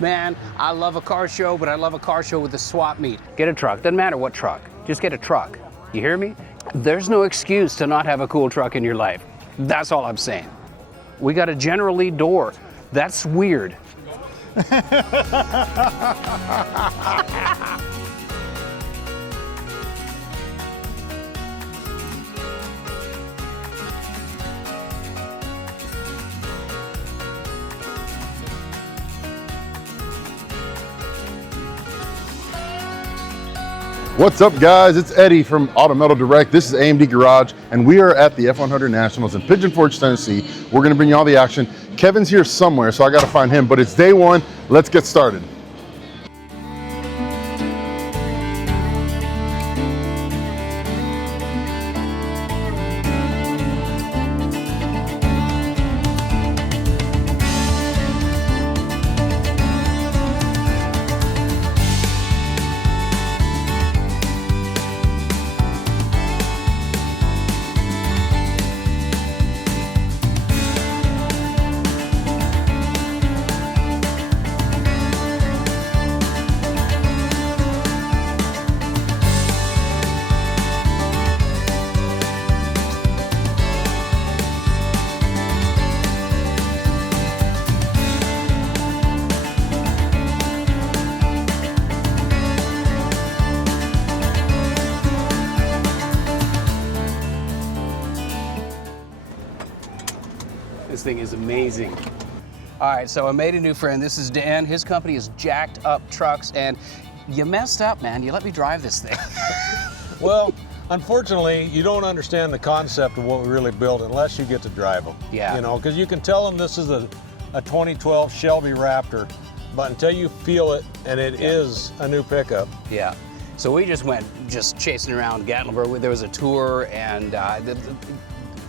Man, I love a car show, but I love a car show with a swap meet. Get a truck, doesn't matter what truck, just get a truck. You hear me? There's no excuse to not have a cool truck in your life. That's all I'm saying. We got a General Lee door. That's weird. What's up, guys? It's Eddie from Auto Metal Direct. This is AWD Garage, and we are at the F100 Nationals in Pigeon Forge, Tennessee. We're going to bring you all the action. Kevin's here somewhere, so I got to find him, but it's day one. Let's get started. This thing is amazing. All right, so I made a new friend. This is Dan. His company is Jacked Up Trucks, and you messed up, man. You let me drive this thing. Well, unfortunately, you don't understand the concept of what we really build unless you get to drive them. Yeah. You know, because you can tell them this is a 2012 Shelby Raptor, but until you feel it, and it is a new pickup. Yeah. So we just went chasing around Gatlinburg. There was a tour, and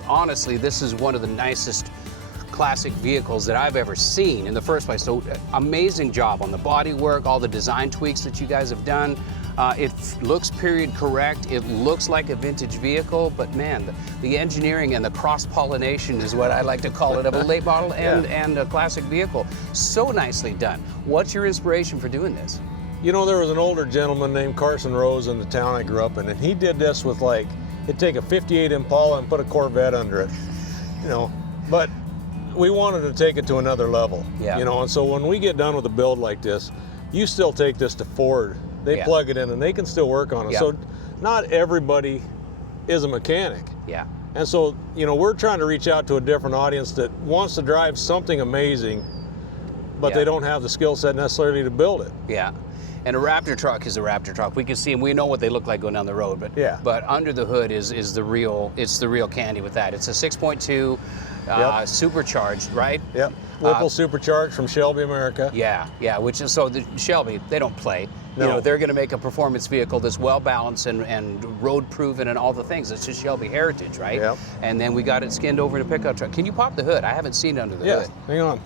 honestly, this is one of the nicest classic vehicles that I've ever seen in the first place. So amazing job on the body work, all the design tweaks that you guys have done. It looks period correct. It looks like a vintage vehicle, but man, the engineering and the cross-pollination is what I like to call it, of a late model and a classic vehicle. So nicely done. What's your inspiration for doing this? You know, there was an older gentleman named Carson Rose in the town I grew up in, and he did this with, like, he'd take a 58 Impala and put a Corvette under it, you know, but we wanted to take it to another level, you know, and so when we get done with a build like this, you still take this to Ford, they plug it in and they can still work on it. So not everybody is a mechanic. Yeah. And so, you know, we're trying to reach out to a different audience that wants to drive something amazing, but they don't have the skill set necessarily to build it. Yeah. And a Raptor truck is a Raptor truck. We can see them. We know what they look like going down the road, but under the hood is the real. It's the real candy with that. It's a 6.2 supercharged, right? Yep. Whipple supercharged from Shelby America. Yeah. Which is so the Shelby. They don't play. No. You know, they're going to make a performance vehicle that's well balanced and road proven and all the things. It's just Shelby heritage, right? Yep. And then we got it skinned over in a pickup truck. Can you pop the hood? I haven't seen it under the hood. Hang on.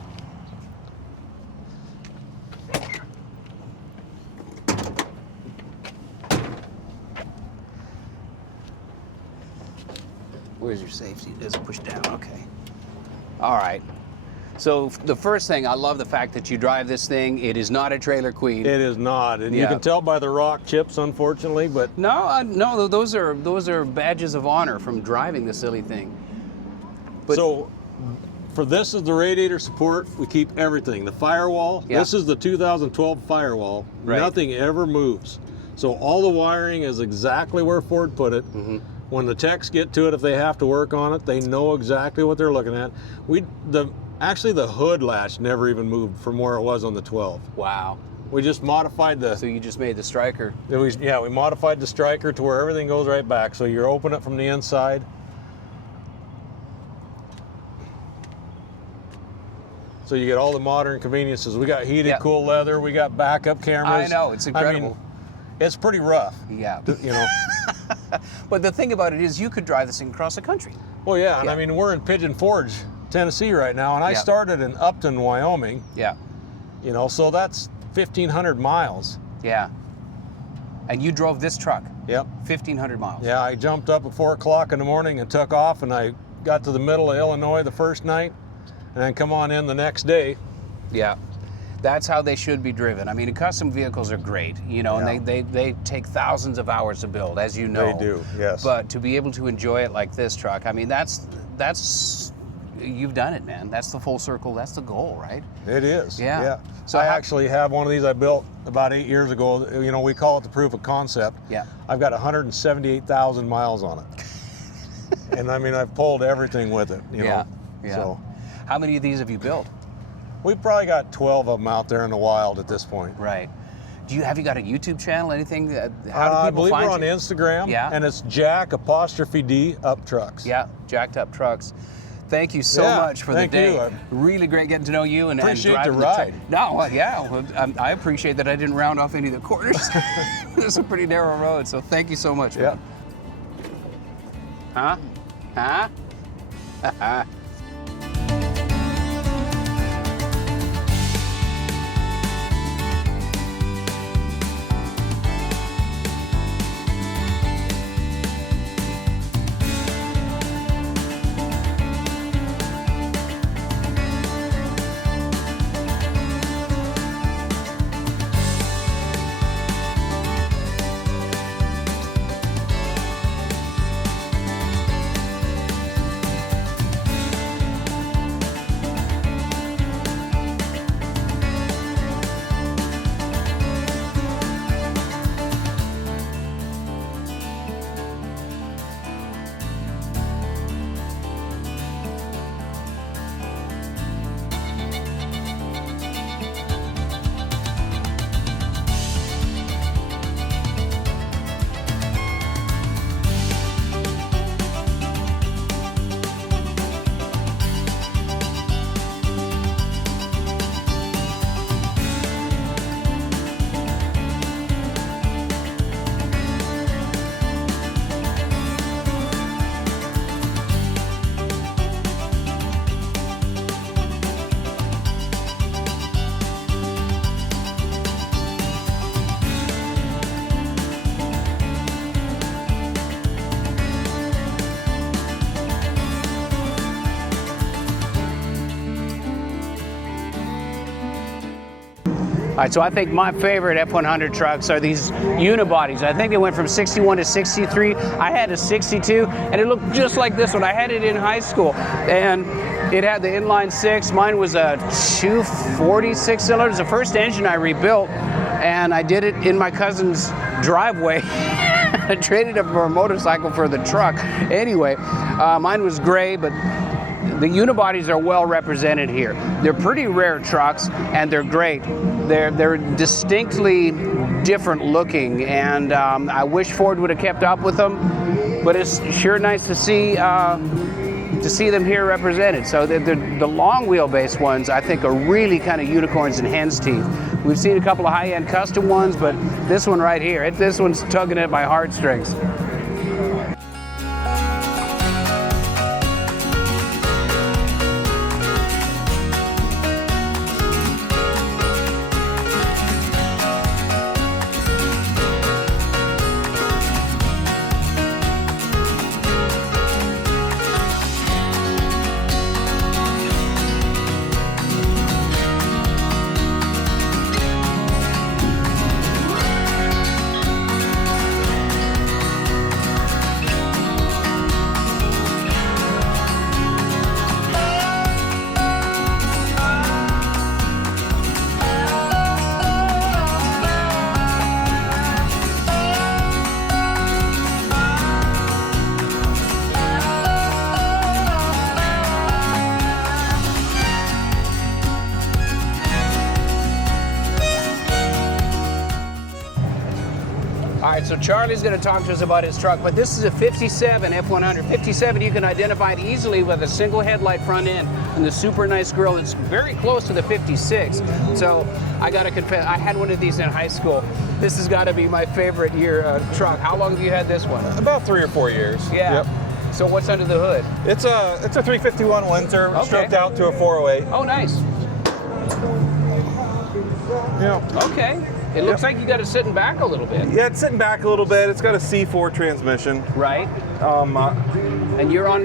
Where's your safety? It doesn't push down. Okay. All right. So the first thing, I love the fact that you drive this thing. It is not a trailer queen. It is not, and you can tell by the rock chips, unfortunately. But no, those are badges of honor from driving the silly thing. But, so, for this is the radiator support. We keep everything. The firewall. This is the 2012 firewall. Right. Nothing ever moves. So all the wiring is exactly where Ford put it. Mm-hmm. When the techs get to it, if they have to work on it, they know exactly what they're looking at. Actually, the hood latch never even moved from where it was on the 12. Wow. We just modified the... So you just made the striker. We modified the striker to where everything goes right back. So you open it from the inside. So you get all the modern conveniences. We got heated, cool leather. We got backup cameras. I know, it's incredible. I mean, it's pretty rough. Yeah. You know. But the thing about it is you could drive this thing across the country. Well, yeah, and I mean, we're in Pigeon Forge, Tennessee right now, and I started in Upton, Wyoming. Yeah. You know, so that's 1,500 miles. Yeah. And you drove this truck? Yep. 1,500 miles. Yeah, I jumped up at 4 o'clock in the morning and took off, and I got to the middle of Illinois the first night, and then come on in the next day. Yeah. That's how they should be driven. I mean, custom vehicles are great, you know, and they take thousands of hours to build, as you know. They do, yes. But to be able to enjoy it like this truck, I mean, that's you've done it, man. That's the full circle. That's the goal, right? It is. Yeah. So I actually have one of these I built about 8 years ago. You know, we call it the proof of concept. Yeah. I've got 178,000 miles on it. And I mean, I've pulled everything with it, you know. Yeah. So how many of these have you built? we've probably got 12 of them out there in the wild at this point. Right. Have you got a YouTube channel, anything? How do people I believe find we're on you? Instagram. Yeah. And it's Jack_D Up Trucks. Yeah, Jacked Up Trucks. Thank you so much for the day. Thank you. Really great getting to know you and Appreciate driving the ride. No, yeah, well, I appreciate that I didn't round off any of the corners. It's a pretty narrow road, so thank you so much. Yeah. Man. Huh? All right, so I think my favorite F-100 trucks are these Unibodies. I think they went from 61 to 63. I had a 62, and it looked just like this one. I had it in high school, and it had the inline six. Mine was a 246 cylinder. It was the first engine I rebuilt, and I did it in my cousin's driveway. I traded it for a motorcycle for the truck. Anyway, mine was gray, but the Unibodies are well represented here. They're pretty rare trucks, and they're great. They're distinctly different looking, and I wish Ford would have kept up with them, but it's sure nice to see them here represented. So the long wheelbase ones, I think, are really kind of unicorns and hen's teeth. We've seen a couple of high-end custom ones, but this one right here, this one's tugging at my heartstrings. So Charlie's going to talk to us about his truck, but this is a 57 F-100. 57, you can identify it easily with a single headlight front end and the super nice grille. It's very close to the 56. So I got to confess, I had one of these in high school. This has got to be my favorite truck. How long have you had this one? About 3 or 4 years. Yeah. Yep. So what's under the hood? It's a 351 Windsor, stroked out to a 408. Oh, nice. Yeah. Okay. It looks like you got it sitting back a little bit. Yeah, it's sitting back a little bit. It's got a C4 transmission. Right. And you're on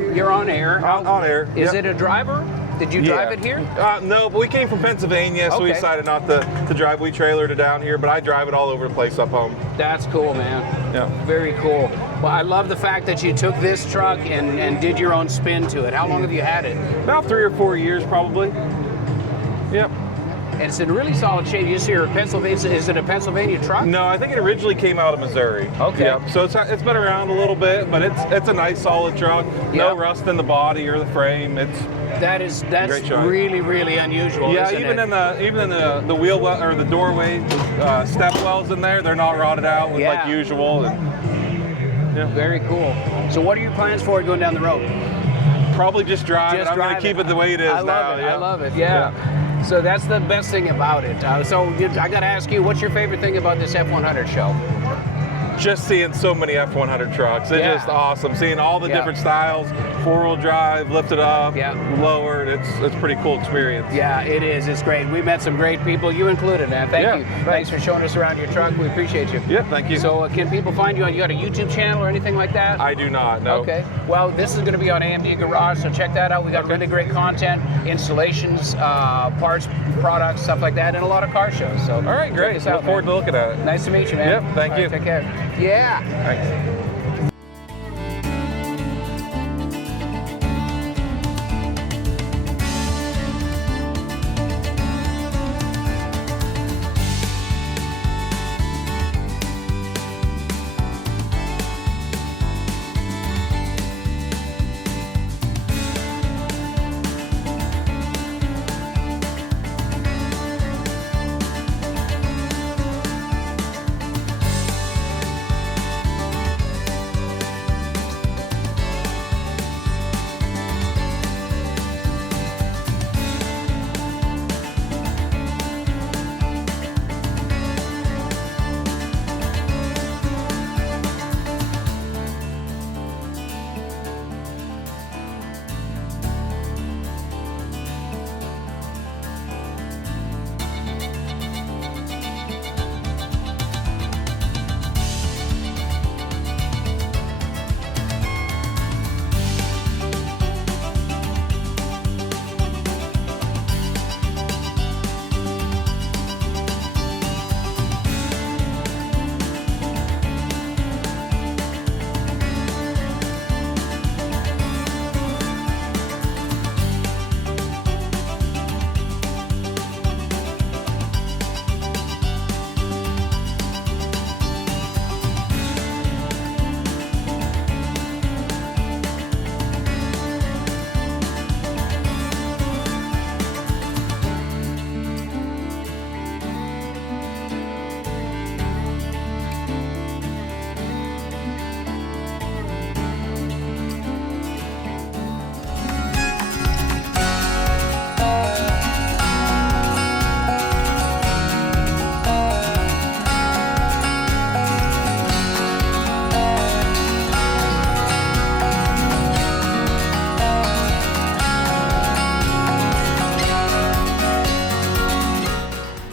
air. On air. Is it a driver? Did you drive it here? No, but we came from Pennsylvania, so we Okay. decided not to drive. We trailered it down here, but I drive it all over the place up home. That's cool, man. Yeah. Very cool. Well, I love the fact that you took this truck and did your own spin to it. How long have you had it? About 3 or 4 years, probably. Yep. And it's in really solid shape. You see your Pennsylvania, is it a Pennsylvania truck? No, I think it originally came out of Missouri. Okay. Yep. So it's been around a little bit, but it's a nice solid truck. Yeah. No rust in the body or the frame. That's Great truck. really, really unusual. Yeah, isn't even it? in the wheel well, or the doorway step wells in there, they're not rotted out like Yeah. usual. Very cool. So what are your plans for it going down the road? Probably just drive it. I'm going to keep it the way it is I now. love it. Yeah. I love it. Yeah. So that's the best thing about it. I got to ask you, what's your favorite thing about this F100 show? Just seeing so many F100 trucks. It's Yeah. just awesome. Seeing all the Yeah. different styles, 4-wheel drive, lifted up, Yeah. lowered. It's a pretty cool experience. Yeah, it is. It's great. We met some great people, you included, man. Thank Yeah, you. thanks. Thanks for showing us around your truck. We appreciate you. Yeah, thank you. So can people find you on, you got a YouTube channel or anything like that? I do not, no. Okay. Well, this is going to be on AMD Garage, so check that out. We got really great content, installations, parts, products, stuff like that, and a lot of car shows. So All right, great. Check us Look out, forward man. to looking at it. Nice to meet you, man. Yep, thank All right, you. take care. Yeah. Thanks.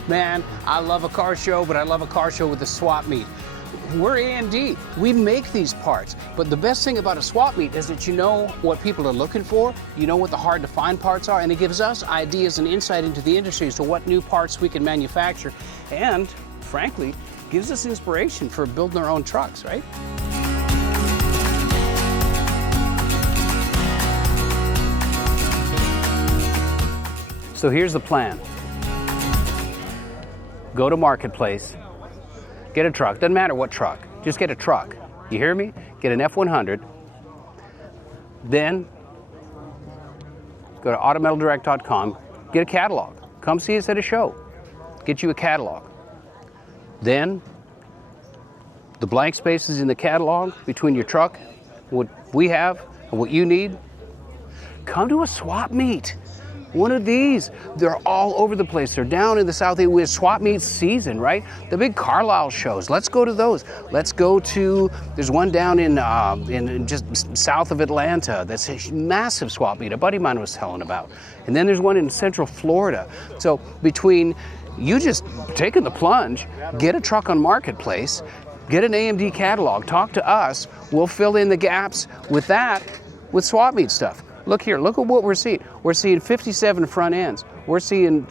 Man, I love a car show, but I love a car show with a swap meet. We're AMD. We make these parts, but the best thing about a swap meet is that you know what people are looking for, you know what the hard to find parts are, and it gives us ideas and insight into the industry as to what new parts we can manufacture, and frankly, gives us inspiration for building our own trucks, right? So here's the plan. Go to Marketplace, get a truck, doesn't matter what truck, just get a truck. You hear me? Get an F100, then go to autometaldirect.com, get a catalog. Come see us at a show, get you a catalog. Then the blank spaces in the catalog between your truck, what we have and what you need, come to a swap meet. One of these, they're all over the place. They're down in the Southeast. We're swap meet season, right? The big Carlisle shows. Let's go to those. Let's go to, there's one down in just south of Atlanta. That's a massive swap meet. A buddy of mine was telling about. And then there's one in Central Florida. So between you just taking the plunge, get a truck on Marketplace, get an AMD catalog, talk to us. We'll fill in the gaps with that, with swap meet stuff. Look here, look at what we're seeing. We're seeing 57 front ends. We're seeing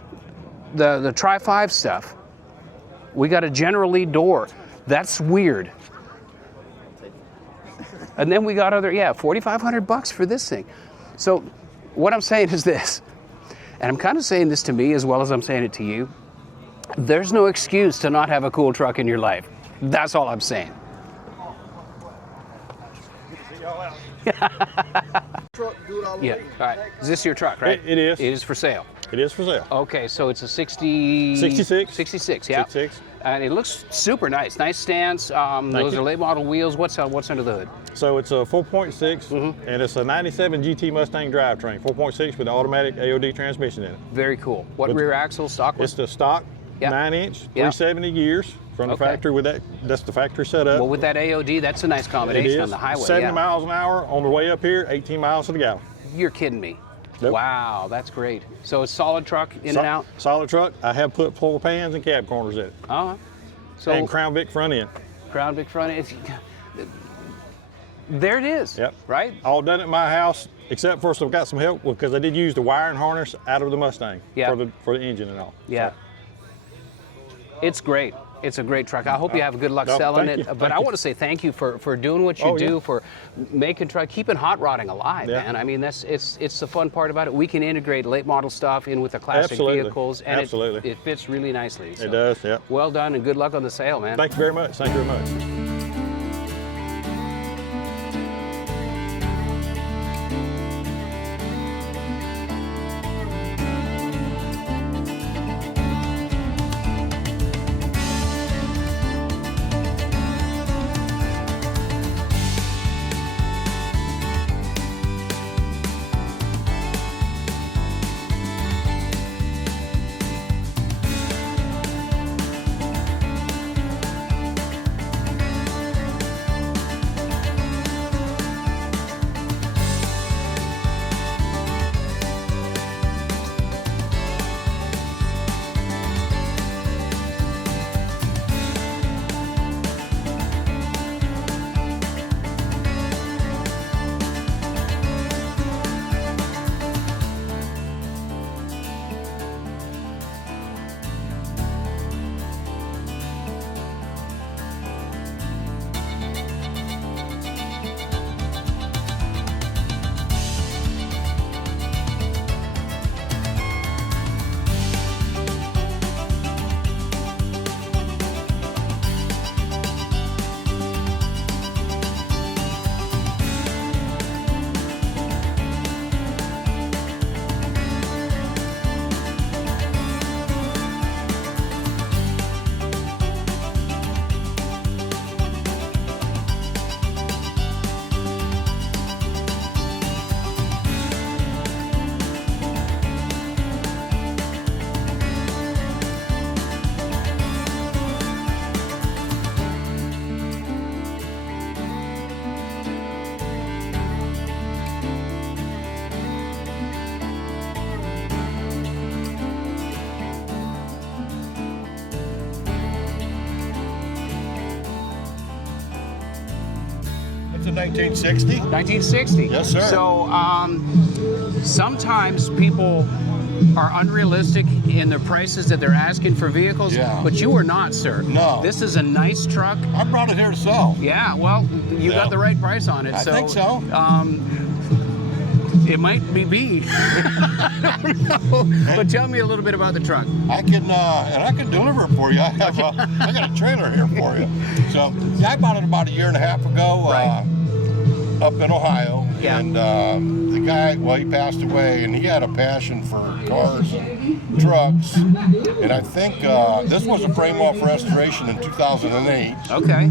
the Tri-5 stuff. We got a general lead door. That's weird. And then we got other, yeah, $4,500 for this thing. So what I'm saying is this, and I'm kind of saying this to me as well as I'm saying it to you. There's no excuse to not have a cool truck in your life. That's all I'm saying. Yeah, all right. Is this your truck, right? It is. It is for sale. It is for sale. Okay, so it's a 66, 66, yeah. 66. And it looks super nice. Nice stance. Those are late model wheels. What's under the hood? So it's a 4.6, and it's a 97 GT Mustang drivetrain, 4.6 with automatic AWD transmission in it. Very cool. What rear axle, stock one? It's the stock 9-inch, 370 gears from the factory with that. That's the factory setup. Well, with that AWD, that's a nice combination on the highway. 70 miles an hour on the way up here, 18 miles to the gallon. You're kidding me. Nope. Wow, that's great. So it's solid truck in and out? Solid truck. I have put floor pans and cab corners in it. So and Crown Vic front end. Crown Vic front end. There it is. Yep. Right? All done at my house, except for I've got some help because I did use the wiring harness out of the Mustang for the engine and all. Yeah. So. It's great. It's a great truck. I hope you have good luck selling it. But I want to say thank you for doing what you do, for making keeping hot rodding alive, man. I mean, it's the fun part about it. We can integrate late model stuff in with the classic vehicles, and it fits really nicely. So, it does, yeah. Well done, and good luck on the sale, man. Thank you very much. Thank you very much. It's a 1960. 1960. Yes, sir. So sometimes people are unrealistic in the prices that they're asking for vehicles, but you are not, sir. No. This is a nice truck. I brought it here to sell. Yeah, well, you got the right price on it. I think so. It might be B. I don't know. But tell me a little bit about the truck. I can, and I can deliver it for you. I have, I got a trailer here for you. So, yeah, I bought it about 1.5 years ago, up in Ohio. Yeah. And the guy, well, he passed away, and he had a passion for cars and trucks. And I think this was a frame-off restoration in 2008. Okay.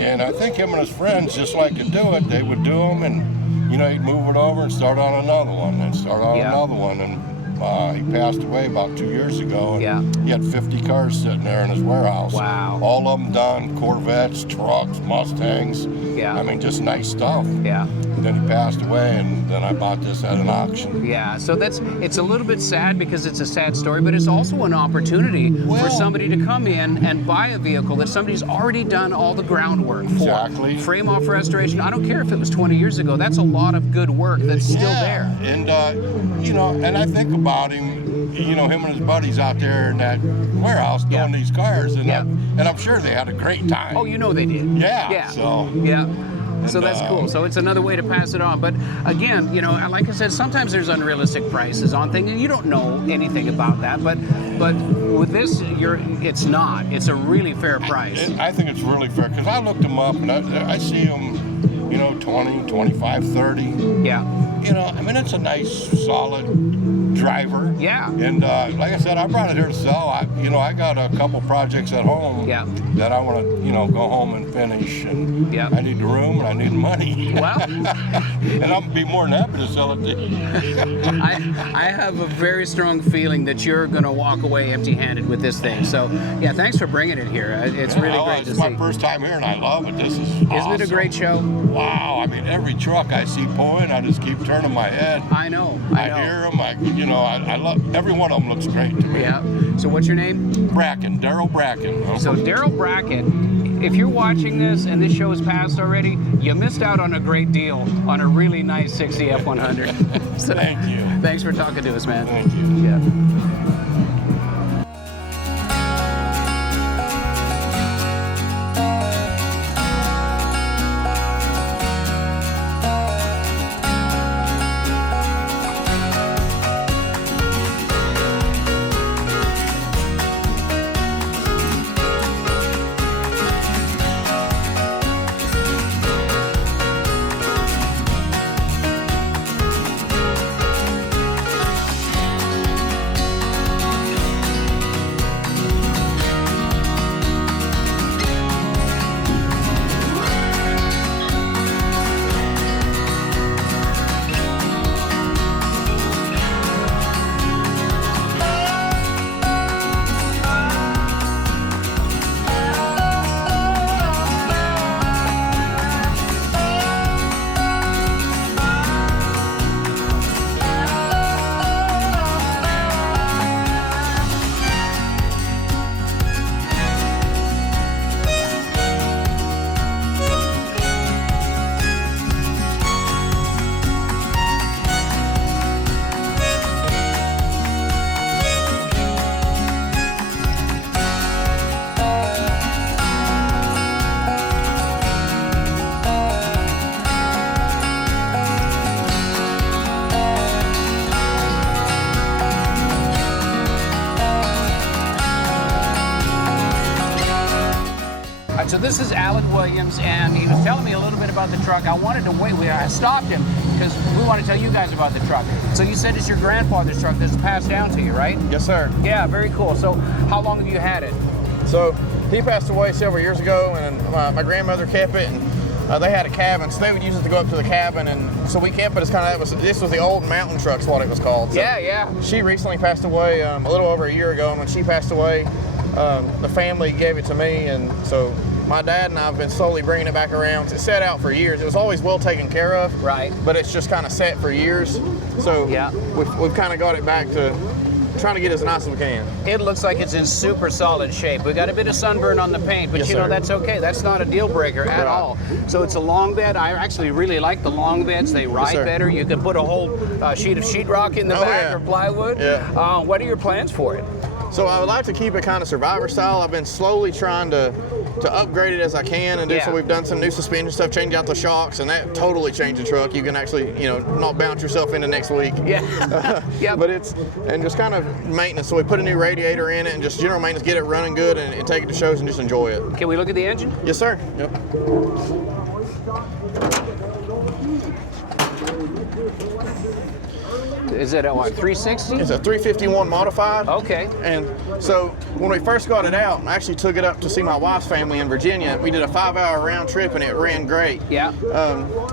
And I think him and his friends, just like to do it, they would do them, and you know, he'd move it over and start on another one, and start on another one, and He passed away about 2 years ago. And Yeah. he had 50 cars sitting there in his warehouse. Wow. All of them done, Corvettes, trucks, Mustangs. Yeah. I mean, just nice stuff. Yeah. And then he passed away, and then I bought this at an auction. Yeah, so it's a little bit sad because it's a sad story, but it's also an opportunity for Well- somebody to come in and buy a vehicle that somebody's already done all the groundwork for. Exactly. Frame off restoration. I don't care if it was 20 years ago. That's a lot of good work that's still there. And, you know, and I think about him, you know, him and his buddies out there in that warehouse doing these cars, and, Yeah. And I'm sure they had a great time. Oh, you know they did. Yeah, Yeah. so- Yeah. So And, that's cool. So it's another way to pass it on. But again, you know, like I said, sometimes there's unrealistic prices on things, and you don't know anything about that. But with this, it's not. It's a really fair price. I think it's really fair, because I looked them up, and I see them, you know, 20, 25, 30. Yeah. You know, I mean, it's a nice, solid driver. Yeah. And like I said, I brought it here to sell. I got a couple projects at home that I want to, you know, go home and finish. And I need the room and I need the money. Well. And I'll be more than happy to sell it to you. I have a very strong feeling that you're going to walk away empty-handed with this thing. So, yeah, thanks for bringing it here. It's really great to see. It's my first time here, and I love it. This is Isn't awesome. it a great show? Wow. I mean, every truck I see pulling, I just keep turning my head. I know. I hear them. I love every one of them. Looks great to me. Yeah. So what's your name? Bracken, Daryl Bracken. So Daryl Bracken, if you're watching this and this show is passed already, you missed out on a great deal on a really nice 60 F-100. So, Thank you. Thanks for talking to us, man. Thank you. Yeah. So this is Alec Williams, and he was telling me a little bit about the truck. I wanted to wait. I stopped him because we want to tell you guys about the truck. So you said it's your grandfather's truck that's passed down to you, right? Yes, sir. Yeah, very cool. So how long have you had it? So he passed away several years ago, and my grandmother kept it, and they had a cabin, so they would use it to go up to the cabin, and so we kept it as kind of, this was the old mountain truck's what it was called. So Yeah. she recently passed away a little over a year ago, and when she passed away, the family gave it to me, and so my dad and I have been slowly bringing it back around. It sat out for years. It was always well taken care of, Right. but it's just kind of set for years. So we've kind of got it back to trying to get as nice as we can. It looks like it's in super solid shape. We got a bit of sunburn on the paint, but Yes, you know, sir. that's okay. That's not a deal breaker at Right. all. So it's a long bed. I actually really like the long beds. They ride sir. better. You can put a whole sheet of sheetrock in the Oh, back yeah. or plywood. Yeah. What are your plans for it? So I would like to keep it kind of survivor style. I've been slowly trying to upgrade it as I can, and do so. We've done some new suspension stuff, changed out the shocks, and that totally changed the truck. You can actually, not bounce yourself into next week. Yeah. Yeah. But and just kind of maintenance. So we put a new radiator in it, and just general maintenance, get it running good, and take it to shows and just enjoy it. Can we look at the engine? Yes, sir. Yep. is it a what, 360? It's a 351 modified. Okay. And so when we first got it out, I actually took it up to see my wife's family in Virginia. We did a 5-hour round trip and it ran great. Yeah.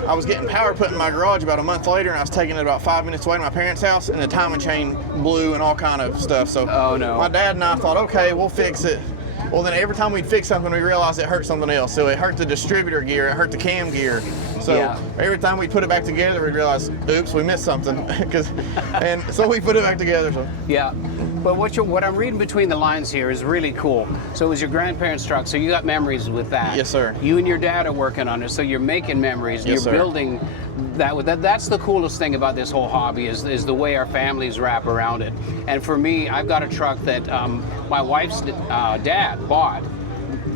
I was getting power put in my garage about a month later, and I was taking it about 5 minutes away to my parents' house, and the timing chain blew and all kind of stuff. So oh, no. My dad and I thought, okay, we'll fix it. Well, then every time we'd fix something, we realized it hurt something else. So it hurt the distributor gear, it hurt the cam gear. So yeah. every time we put it back together, we'd realize, oops, we missed something. And so we put it back together. So. Yeah. But what I'm reading between the lines here is really cool. So it was your grandparents' truck, so you got memories with that. Yes, sir. You and your dad are working on it, so you're making memories. Yes, you're sir. building that. That's the coolest thing about this whole hobby is the way our families wrap around it. And for me, I've got a truck that my wife's dad bought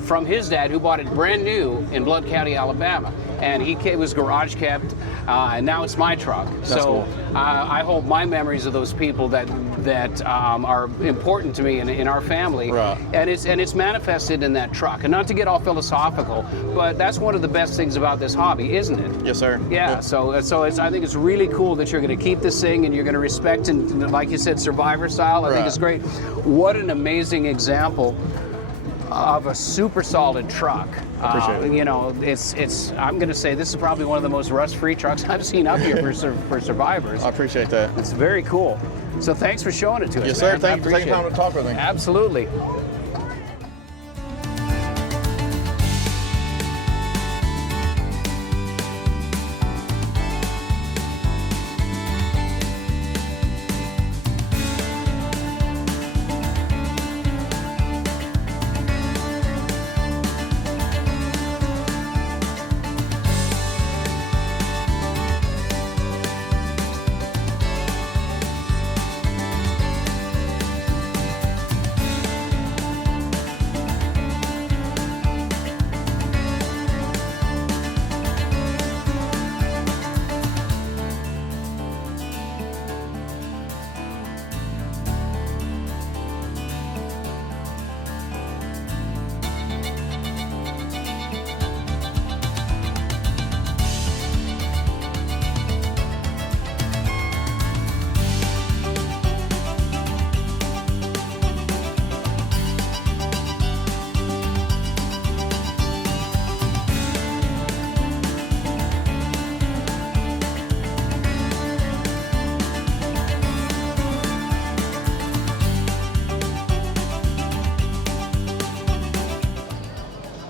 from his dad, who bought it brand new in Blood County, Alabama. And it was garage kept, and now it's my truck. That's so cool. I hold my memories of those people that are important to me in our family, Right. and it's manifested in that truck. And not to get all philosophical, but that's one of the best things about this hobby, isn't it? Yes, sir. Yeah. So I think it's really cool that you're going to keep this thing and you're going to respect and, like you said, survivor style. I think Right. it's great. What an amazing example of a super solid truck. Appreciate it. You know, I'm going to say this is probably one of the most rust-free trucks I've seen up here for survivors. I appreciate that. It's very cool. So thanks for showing it to us. Yes, sir. man. Thank you for taking appreciate time to talk with me. Absolutely.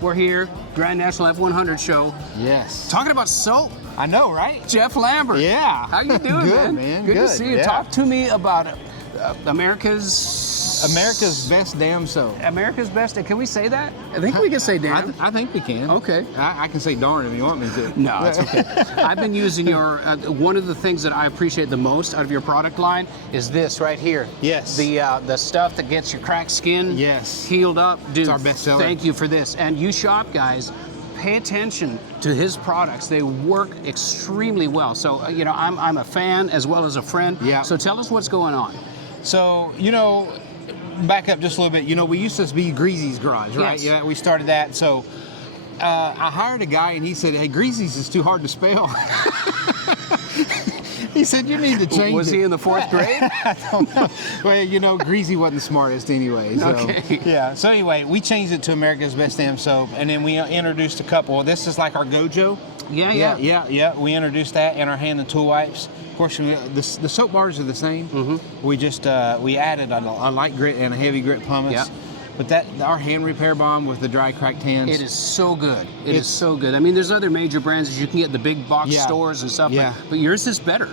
We're here, Grand National F-100 show. Yes. Talking about soap. I know, right? Jeff Lambert. Yeah. How you doing, Good, man? man. Good to Good, see you. yeah. Talk to me about America's Best damn soap. America's best. Can we say that? I think we can say damn. I think we can. Okay. I can say darn if you want me to. No, it's okay. I've been using your, one of the things that I appreciate the most out of your product line is this right here. Yes. The stuff that gets your cracked skin Yes. healed up. Dude, It's our best seller. Thank you for this. And you shop guys, pay attention to his products. They work extremely well. So, you know, I'm a fan as well as a friend. Yeah. So tell us what's going on. So, you know, back up just a little bit. You know, we used to be Greasy's Garage, right? Yes. Yeah, we started that. So I hired a guy and he said, hey, Greasy's is too hard to spell. He said, you need to change Was it. he in the 4th grade? I don't know. Well, you know, Greasy wasn't the smartest anyway. So, Okay. Yeah. So anyway, we changed it to America's Best Damn Soap, and then we introduced a couple. This is like our Gojo. Yeah. We introduced that in our hand and tool wipes. Of course, the soap bars are the same. Mm-hmm. We just we added a light grit and a heavy grit pumice. Yeah. But our hand repair bomb with the dry cracked hands. It is so good. It is so good. I mean, there's other major brands that you can get in the big box Yeah. stores and stuff, Yeah. but yours is better.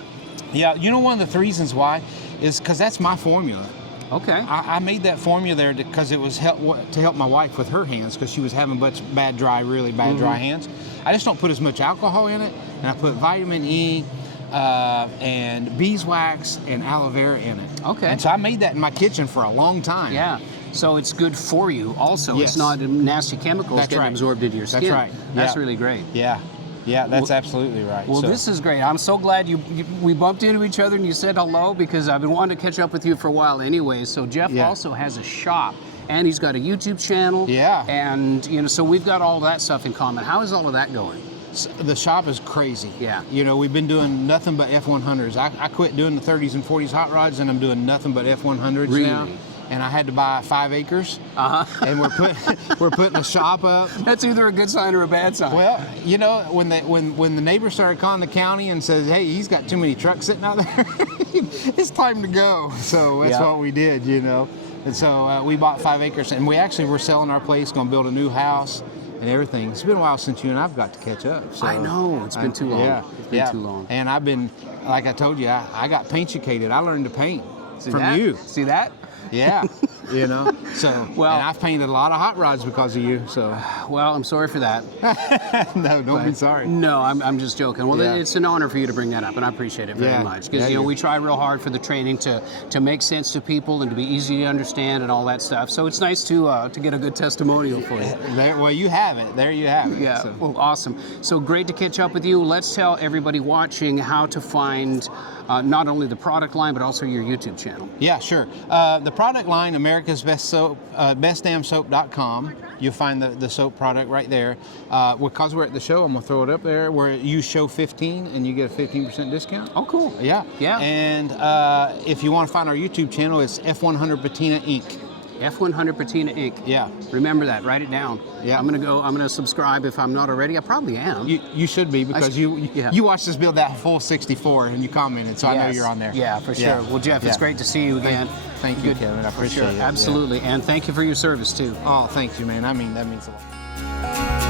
Yeah. You know, one of the reasons why is because that's my formula. Okay. I made that formula there because it was to help my wife with her hands because she was having really bad dry hands. I just don't put as much alcohol in it, and I put vitamin E and beeswax and aloe vera in it. Okay. And so I made that in my kitchen for a long time. Yeah. So it's good for you also. Yes. It's not nasty chemicals That's getting right. absorbed into your skin. That's right. That's Yeah. really great. Yeah. Yeah, that's Well- absolutely right. Well, So- this is great. I'm so glad we bumped into each other and you said hello because I've been wanting to catch up with you for a while anyway. So Jeff Yeah. also has a shop and he's got a YouTube channel. Yeah. And, you know, so we've got all that stuff in common. How is all of that going? The shop is crazy. Yeah. You know, we've been doing nothing but F100s. I quit doing the 30s and 40s hot rods, and I'm doing nothing but F100s Really? now. And I had to buy 5 acres. And we're putting a shop up. That's either a good sign or a bad sign. Well, you know, when the neighbors started calling the county and says, "Hey, he's got too many trucks sitting out there," it's time to go. So that's what we did, you know. And so we bought 5 acres, and we actually were selling our place, going to build a new house and everything. It's been a while since you and I've got to catch up. So I know, it's been too long. Yeah, it's been too long. And I've been, like I told you, I got paint-educated. I learned to paint from that? you. See that? Yeah, you know. So, Well- and I've painted a lot of hot rods because of you. So, Well, I'm sorry for that. no, don't be sorry. No, I'm just joking. Well, Yeah. it's an honor for you to bring that up, and I appreciate it very Yeah. much. Because, Yeah, you know, you- we try real hard for the training to make sense to people and to be easy to understand and all that stuff. So it's nice to get a good testimonial for you. Well, you have it. There you have it. Yeah, So- well, awesome. So great to catch up with you. Let's tell everybody watching how to find not only the product line, but also your YouTube channel. Yeah, sure. The product line, America's Best Soap, bestdamnsoap.com. You'll find the soap product right there. Because we're at the show, I'm gonna throw it up there. Where you show 15 and you get a 15% discount. Oh, cool. Yeah. Yeah. And if you want to find our YouTube channel, it's F100 Patina Inc. F100 Patina Inc. Yeah. Remember that. Write it down. Yeah. I'm gonna subscribe if I'm not already. I probably am. You should be because yeah. you watched us build that full 64 and you commented, so I know Yes. you're on there. Yeah, for sure. Well, Jeff, it's Yeah. great to see you again. Thank you, Good. Kevin. I For appreciate sure. it. Yeah. Absolutely. And thank you for your service, too. Oh, thank you, man. I mean, that means a lot.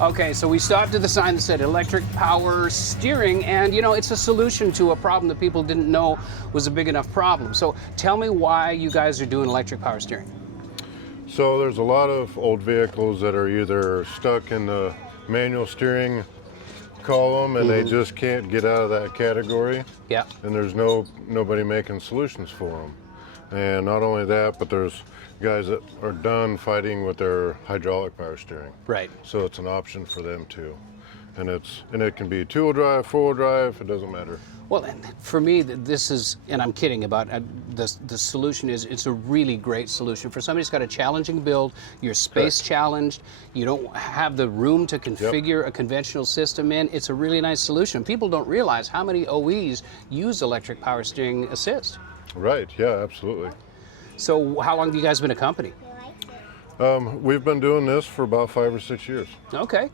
Okay, so we stopped at the sign that said electric power steering, and you know, it's a solution to a problem that people didn't know was a big enough problem. So tell me why you guys are doing electric power steering. So there's a lot of old vehicles that are either stuck in the manual steering column and they just can't get out of that category. Yeah. And there's nobody making solutions for them. And not only that, but there's guys that are done fighting with their hydraulic power steering. Right. So it's an option for them too. And it can be two-wheel drive, four-wheel drive, it doesn't matter. Well, and for me, this is, and I'm kidding about the solution is, it's a really great solution for somebody who's got a challenging build, you're space challenged, you don't have the room to configure a conventional system in. It's a really nice solution. People don't realize how many OEs use electric power steering assist. Right, yeah, absolutely. So how long have you guys been a company? We've been doing this for about 5 or 6 years. Okay.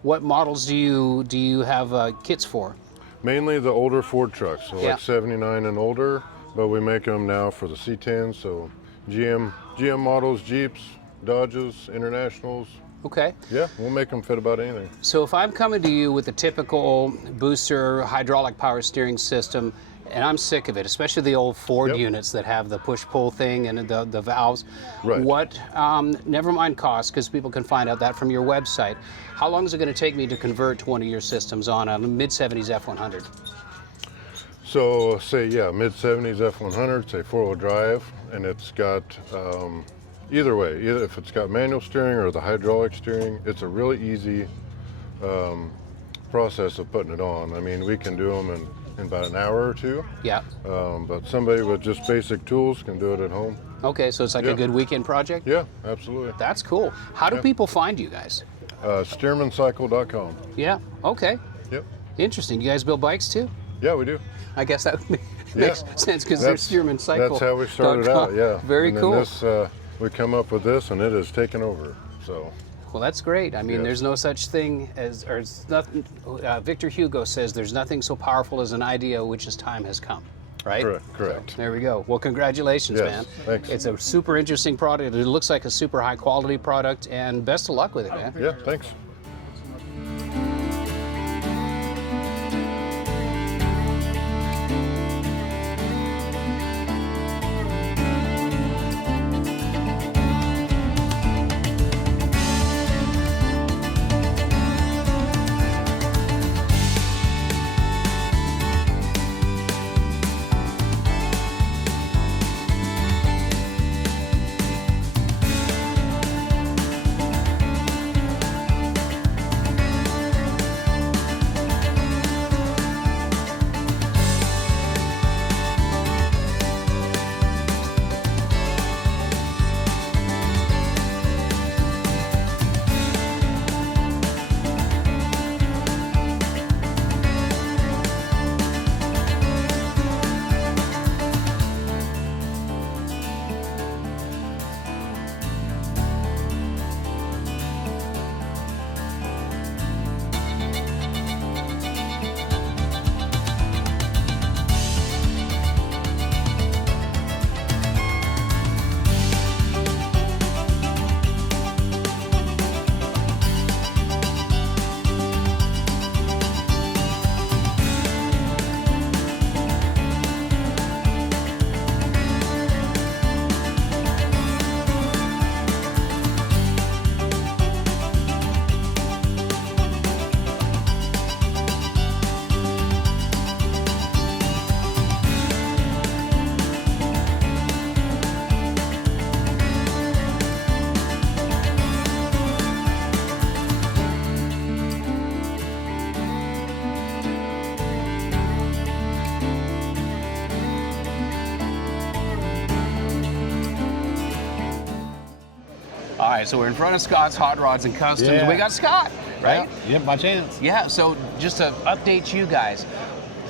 What models do you have kits for? Mainly the older Ford trucks, so Yeah. like 79 and older, but we make them now for the C10s, so GM models, Jeeps, Dodges, Internationals, Okay. Yeah, we'll make them fit about anything. So if I'm coming to you with a typical booster hydraulic power steering system, and I'm sick of it, especially the old Ford units that have the push-pull thing and the valves. Right. What, never mind cost, because people can find out that from your website. How long is it going to take me to convert to one of your systems on a mid-70s F100? So say, yeah, mid-70s F100, say 4-wheel drive, and it's got, either way, either if it's got manual steering or the hydraulic steering, it's a really easy process of putting it on. I mean, we can do them in about an hour or two. Yeah. But somebody with just basic tools can do it at home. Okay, so it's like a good weekend project? Yeah, absolutely. That's cool. How do people find you guys? Stearmancycle.com. Yeah, okay. Yep. Interesting. You guys build bikes too? Yeah, we do. I guess that makes sense because they're Stearman Cycle. That's how we started out, yeah. Very and cool. Then this, we come up with this and it has taken over, so. Well, that's great. I mean, Yes. there's no such thing as, or it's nothing, Victor Hugo says there's nothing so powerful as an idea which is time has come, right? Correct. So, there we go. Well, congratulations, Yes, man. thanks. It's a super interesting product. It looks like a super high quality product, and best of luck with it, man. Yeah, thanks. All right, so we're in front of Scott's Hot Rods and Customs. Yeah. We got Scott, right? Yep, by chance. Yeah, so just to update you guys,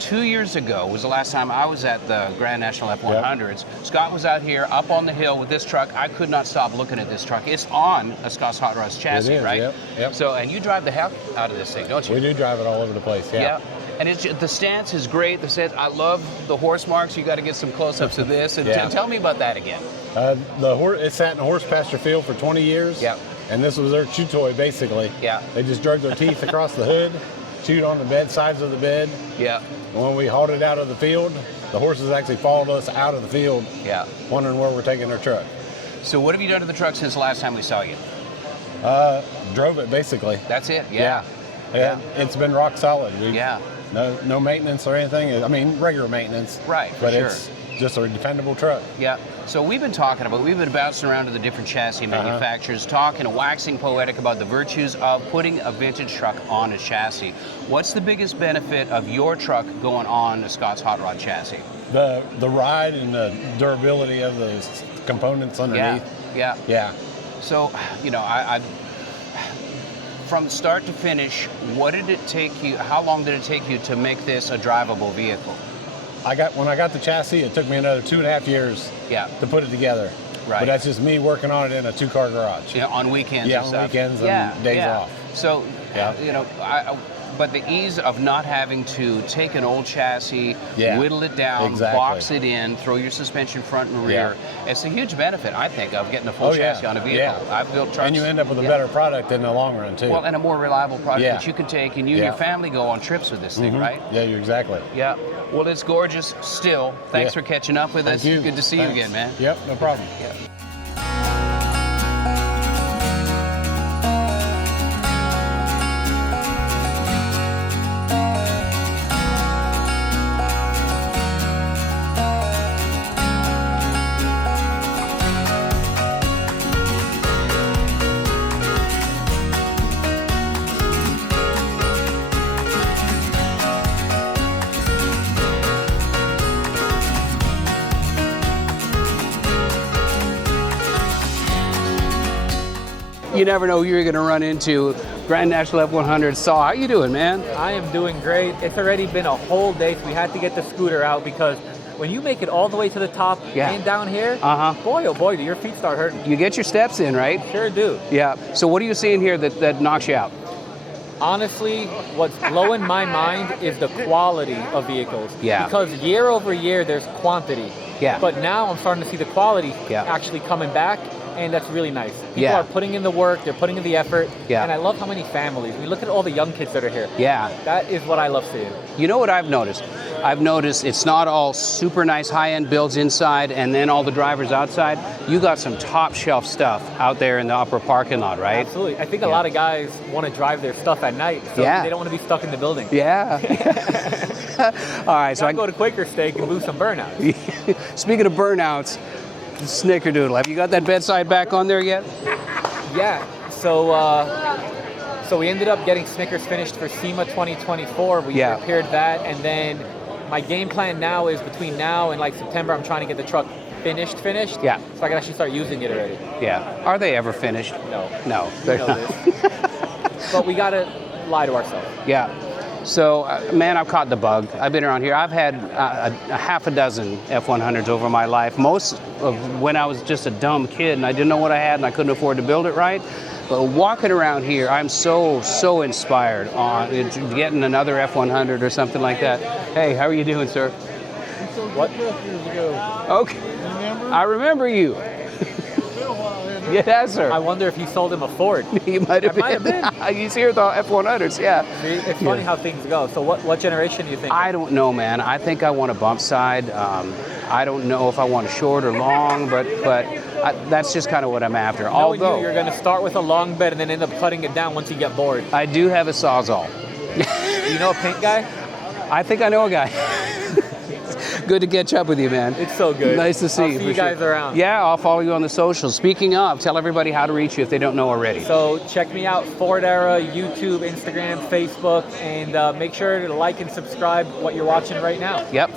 2 years ago was the last time I was at the Grand National F100s. Scott was out here up on the hill with this truck. I could not stop looking at this truck. It's on a Scott's Hot Rods chassis, It is, right? yep. So, and you drive the heck out of this thing, don't you? We do drive it all over the place, yeah. And it's the stance is great. The stance, I love the horse marks. You got to get some close-ups of this. And Yeah. tell me about that again. It sat in a horse pasture field for 20 years. Yeah. And this was their chew toy, basically. Yeah. They just drug their teeth across the hood, chewed on the bed sides of the bed. Yeah. And when we hauled it out of the field, the horses actually followed us out of the field, Yeah. wondering where we're taking their truck. So what have you done to the truck since the last time we saw you? Drove it, basically. That's it? Yeah. Yeah. It's been rock solid. Yeah. No maintenance or anything. I mean, regular maintenance. Right, for But sure. it's just a dependable truck. Yeah. So we've been bouncing around to the different chassis manufacturers, talking and waxing poetic about the virtues of putting a vintage truck on a chassis. What's the biggest benefit of your truck going on a Scott's Hot Rod chassis? The ride and the durability of the components underneath. Yeah. Yeah. So, you know, I from start to finish, what did it take you, how long did it take you to make this a drivable vehicle? When I got the chassis, it took me another 2.5 years Yeah. to put it together. Right. But that's just me working on it in a 2-car garage. Yeah, on weekends Yeah, and on stuff. weekends and days off. So Yeah. You know, but the ease of not having to take an old chassis, Yeah. whittle it down, Exactly. box it in, throw your suspension front and rear. It's a huge benefit, I think, of getting a full Oh, yeah. chassis on a vehicle. Yeah. I've built trucks. And you end up with a better product in the long run too. Well, and a more reliable product Yeah. that you can take, and you and your family go on trips with this thing, right? Yeah, you're exactly. Yeah. Well, it's gorgeous still. Thanks Yeah. for catching up with us. Thank you. Good to see Thanks. you again, man. Yep, no problem. Yeah. You never know who you're going to run into. Grand National F-100 Saw. How you doing, man? I am doing great. It's already been a whole day, so we had to get the scooter out because when you make it all the way to the top and down here, boy, oh boy, do your feet start hurting. You get your steps in, right? Sure do. Yeah. So what are you seeing here that knocks you out? Honestly, what's blowing my mind is the quality of vehicles. Yeah. Because year over year, there's quantity. Yeah. But now I'm starting to see the quality actually coming back, and that's really nice. People are putting in the work, they're putting in the effort, and I love how many families. We look at all the young kids that are here. Yeah. That is what I love seeing. You know what I've noticed? I've noticed it's not all super nice high-end builds inside and then all the drivers outside. You got some top shelf stuff out there in the upper parking lot, right? Absolutely. I think a lot of guys want to drive their stuff at night, so they don't want to be stuck in the building. Yeah. All right, so I go to Quaker Steak and boost some burnouts. Speaking of burnouts, Snickerdoodle, have you got that bedside back on there yet? Yeah. So we ended up getting Snickers finished for SEMA 2024. We repaired that, and then my game plan now is between now and like September, I'm trying to get the truck finished. Yeah. So I can actually start using it already. Yeah. Are they ever finished? No. No. You know this. But we gotta lie to ourselves. Yeah. So, man, I've caught the bug. I've been around here. I've had a half a dozen F-100s over my life. Most of when I was just a dumb kid and I didn't know what I had and I couldn't afford to build it right. But walking around here, I'm so inspired on getting another F-100 or something like that. Hey, how are you doing, sir? What? Years ago. Okay. Remember? I remember you. Yes, sir. I wonder if he sold him a Ford. He might have been. He's here with the F-100s, yeah. See, it's funny how things go. So what generation do you think? I don't know, man. I think I want a bump side. I don't know if I want a short or long, but that's just kind of what I'm after. Although you're going to start with a long bed and then end up cutting it down once you get bored. I do have a Sawzall. You know a paint guy? I think I know a guy. Good to catch up with you, man. It's so good. Nice to see you. I'll see you guys around. Yeah, I'll follow you on the socials. Speaking of, tell everybody how to reach you if they don't know already. So check me out, Ford Era, YouTube, Instagram, Facebook, and make sure to like and subscribe what you're watching right now. Yep.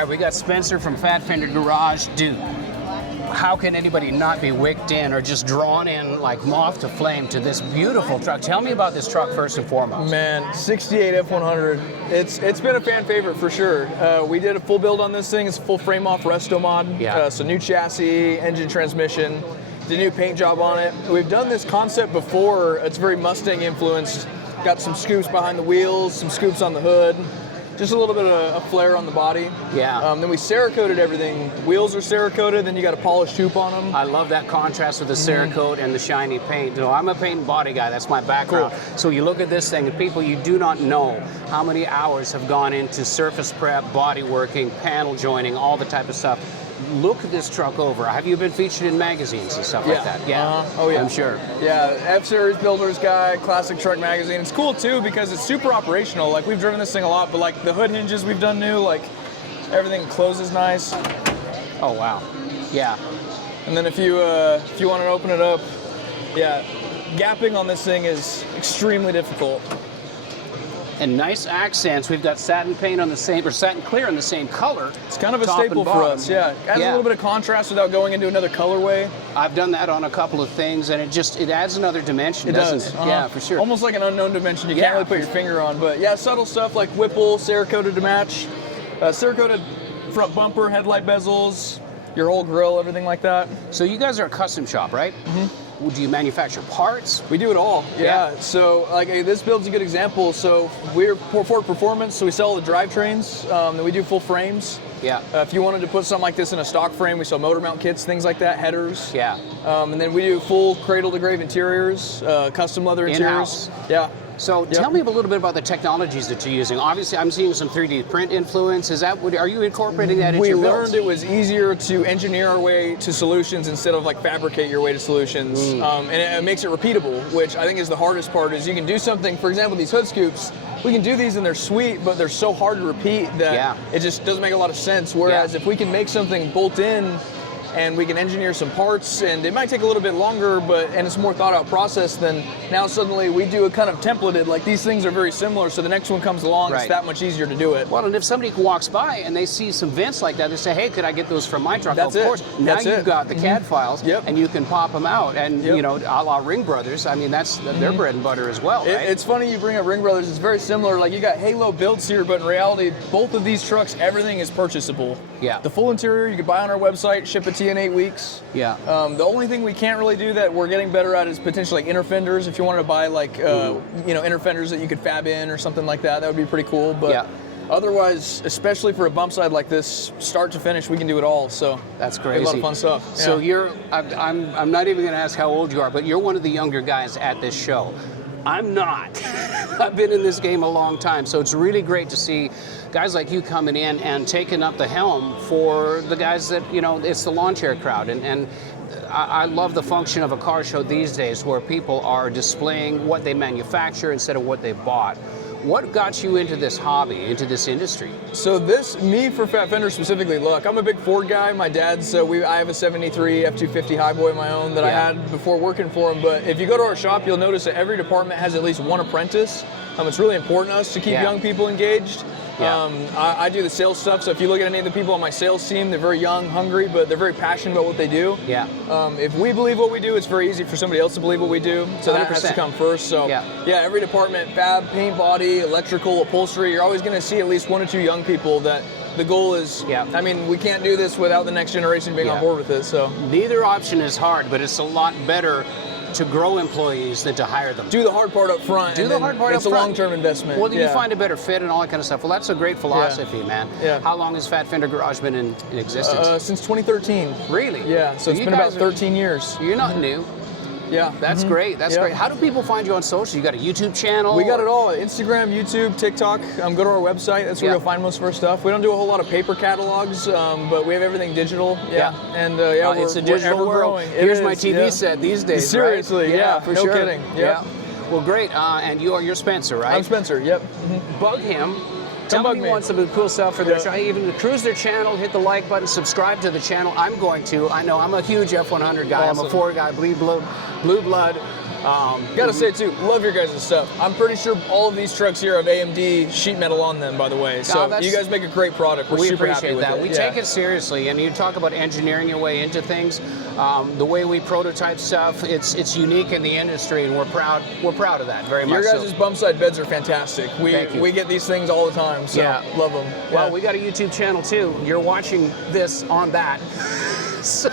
right, we got Spencer from Fender Garage. Dude, how can anybody not be wicked in or just drawn in like moth to flame to this beautiful truck? Tell me about this truck first and foremost. Man, 68 F100. It's been a fan favorite for sure. We did a full build on this thing. It's a full frame off Restomod. Yeah. So new chassis, engine, transmission. Did a new paint job on it. We've done this concept before. It's very Mustang influenced. Got some scoops behind the wheels, some scoops on the hood. Just a little bit of a flare on the body. Yeah. Then we Cerakoted everything. Wheels are Cerakoted, then you got a polished hoop on them. I love that contrast with the Cerakote and the shiny paint. You know, I'm a paint and body guy, that's my background. Cool. So you look at this thing and people, you do not know how many hours have gone into surface prep, body working, panel joining, all the type of stuff. Look this truck over. Have you been featured in magazines and stuff like that? Yeah. Oh yeah. I'm sure. Yeah, F-Series Builder's Guide, Classic Truck Magazine. It's cool too because it's super operational. Like we've driven this thing a lot, but like the hood hinges we've done new, like everything closes nice. Oh wow. Yeah. And then if you want to open it up, yeah, gapping on this thing is extremely difficult. And nice accents. We've got satin paint on the same, or satin clear on the same color. It's kind of a top staple and for bottom. us, yeah. Adds a little bit of contrast without going into another colorway. I've done that on a couple of things, and it adds another dimension, doesn't it? Yeah, for sure. Almost like an unknown dimension you can't really put your finger on. But yeah, subtle stuff like Whipple, Cerakoted to match. Cerakoted front bumper, headlight bezels, your whole grille, everything like that. So you guys are a custom shop, right? Mm-hmm. Do you manufacture parts? We do it all, yeah. So like this build's a good example. So we're Ford Performance, so we sell the drivetrains, then we do full frames. Yeah. If you wanted to put something like this in a stock frame, we sell motor mount kits, things like that, headers. Yeah. And then we do full cradle to grave interiors, custom leather interiors. In-house. Yeah. So tell me a little bit about the technologies that you're using. Obviously, I'm seeing some 3D print influence. Are you incorporating that into your builds? We learned it was easier to engineer our way to solutions instead of like fabricate your way to solutions. And it makes it repeatable, which I think is the hardest part, is you can do something, for example, these hood scoops, we can do these and they're sweet, but they're so hard to repeat that it just doesn't make a lot of sense. Whereas if we can make something bolt in, and we can engineer some parts, and it might take a little bit longer, and it's a more thought out process, then now suddenly we do a kind of templated, like these things are very similar, so the next one comes along, it's that much easier to do it. Well, and if somebody walks by and they see some vents like that, they say, hey, could I get those from my truck? That's of course. Now you've got the CAD files, and you can pop them out, and you know, a la Ring Brothers, I mean, that's their bread and butter as well, right? It's funny you bring up Ring Brothers, it's very similar, like you got Halo builds here, but in reality, both of these trucks, everything is purchasable. Yeah. The full interior, you can buy on our website, ship it to you in 8 weeks. Yeah. The only thing we can't really do that we're getting better at is potentially like inner fenders. If you wanted to buy like inner fenders that you could fab in or something like that, that would be pretty cool. But otherwise, especially for a bump side like this, start to finish, we can do it all. So that's crazy. A lot of fun stuff. So I'm not even going to ask how old you are, but you're one of the younger guys at this show. I'm not. I've been in this game a long time, so it's really great to see guys like you coming in and taking up the helm for the guys that, you know, it's the lawn chair crowd. And I love the function of a car show these days where people are displaying what they manufacture instead of what they bought. What got you into this hobby, into this industry? So me for Fat Fender specifically, look, I'm a big Ford guy. My dad's, I have a 73 F-250 Highboy of my own that I had before working for him. But if you go to our shop, you'll notice that every department has at least one apprentice. It's really important to us to keep young people engaged. I do the sales stuff, so if you look at any of the people on my sales team, they're very young, hungry, but they're very passionate about what they do. Yeah. If we believe what we do, it's very easy for somebody else to believe what we do. So that has to come first. So every department, fab, paint, body, electrical, upholstery, you're always going to see at least 1 or 2 young people that the goal is, I mean, we can't do this without the next generation being on board with it. So neither option is hard, but it's a lot better to grow employees than to hire them. Do the hard part up front. Do the hard part up front. It's a long-term investment. Well, you find a better fit and all that kind of stuff. Well, that's a great philosophy, man. Yeah. How long has Fat Fender Garage been in existence? Since 2013. Really? Yeah, so it's been about 13 years. You're not new. Yeah. That's great. That's great. How do people find you on social? You got a YouTube channel? We got it all. Instagram, YouTube, TikTok. Go to our website. That's where you'll find most of our stuff. We don't do a whole lot of paper catalogs, but we have everything digital. And it's a digital world. Growing. Here's my TV set these days. Seriously, right? for sure. No kidding. Yeah. Well, great. And you're Spencer, right? I'm Spencer. Yep. Bug him. Tell me you want some of the cool stuff for their channel. Even cruise their channel, hit the like button, subscribe to the channel. I'm going to. I know I'm a huge F100 guy. Awesome. I'm a Ford guy, blue blood. Gotta say too, love your guys' stuff. I'm pretty sure all of these trucks here have AMD sheet metal on them, by the way. So you guys make a great product. We're super happy with it. We take it seriously, and you talk about engineering your way into things. The way we prototype stuff, it's unique in the industry, and we're proud of that very much. Your guys' bump side beds are fantastic. We get these things all the time, so love them. Well, we got a YouTube channel too. You're watching this on that. So,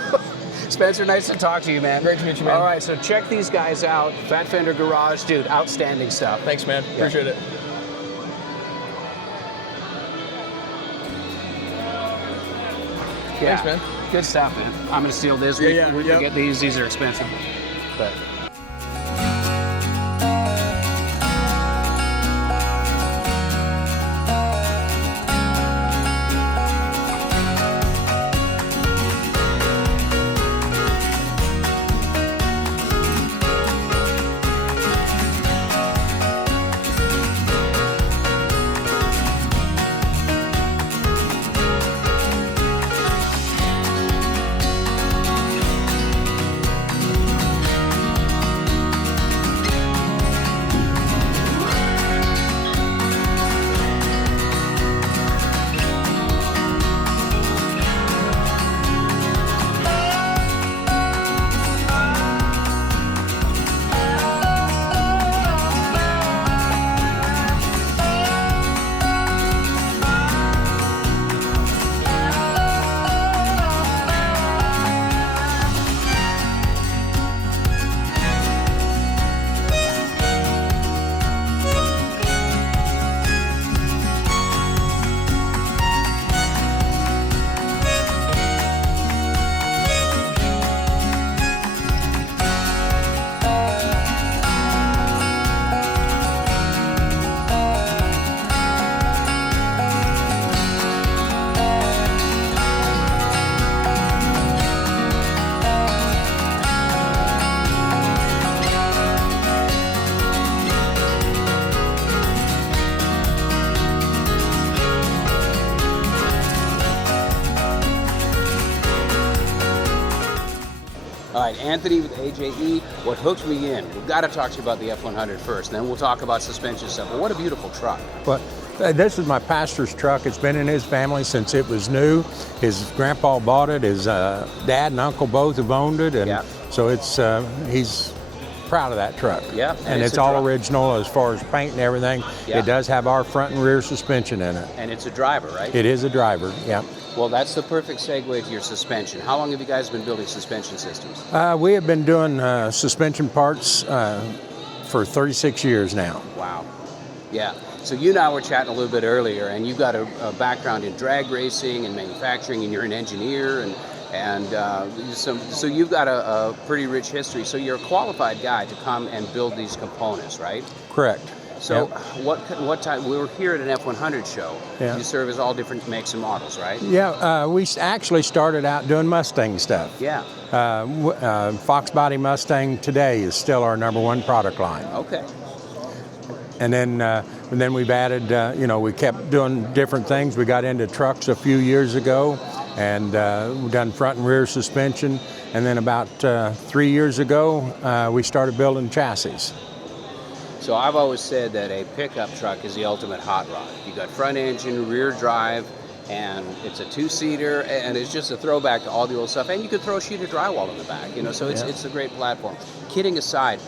Spencer, nice to talk to you, man. Great to meet you, man. All right, so check these guys out. Fender Garage, dude, outstanding stuff. Thanks, man. Appreciate it. Yeah. Thanks, man. Good stuff, man. I'm gonna steal this. We get these. These are expensive, but. All right, Anthony with AJE, what hooked me in? We've got to talk to you about the F-100 first, and then we'll talk about suspension stuff. But what a beautiful truck. Well, this is my pastor's truck. It's been in his family since it was new. His grandpa bought it. His dad and uncle both have owned it, and so it's he's proud of that truck. Yeah, and it's all original as far as paint and everything. Yeah. It does have our front and rear suspension in it. And it's a driver, right? It is a driver, yeah. Well, that's the perfect segue to your suspension. How long have you guys been building suspension systems? We have been doing suspension parts for 36 years now. Wow. Yeah. So you and I were chatting a little bit earlier, and you've got a background in drag racing and manufacturing, and you're an engineer, so you've got a pretty rich history. So you're a qualified guy to come and build these components, right? Correct. So what time, we were here at an F-100 show. Yeah. You service all different makes and models, right? Yeah, we actually started out doing Mustang stuff. Yeah. Fox Body Mustang today is still our #1 product line. Okay. And then we've added, we kept doing different things. We got into trucks a few years ago, and we've done front and rear suspension. And then about 3 years ago, we started building chassis. So I've always said that a pickup truck is the ultimate hot rod. You got front engine, rear drive, and it's a two-seater, and it's just a throwback to all the old stuff. And you could throw a sheet of drywall in the back, so it's a great platform. Kidding aside,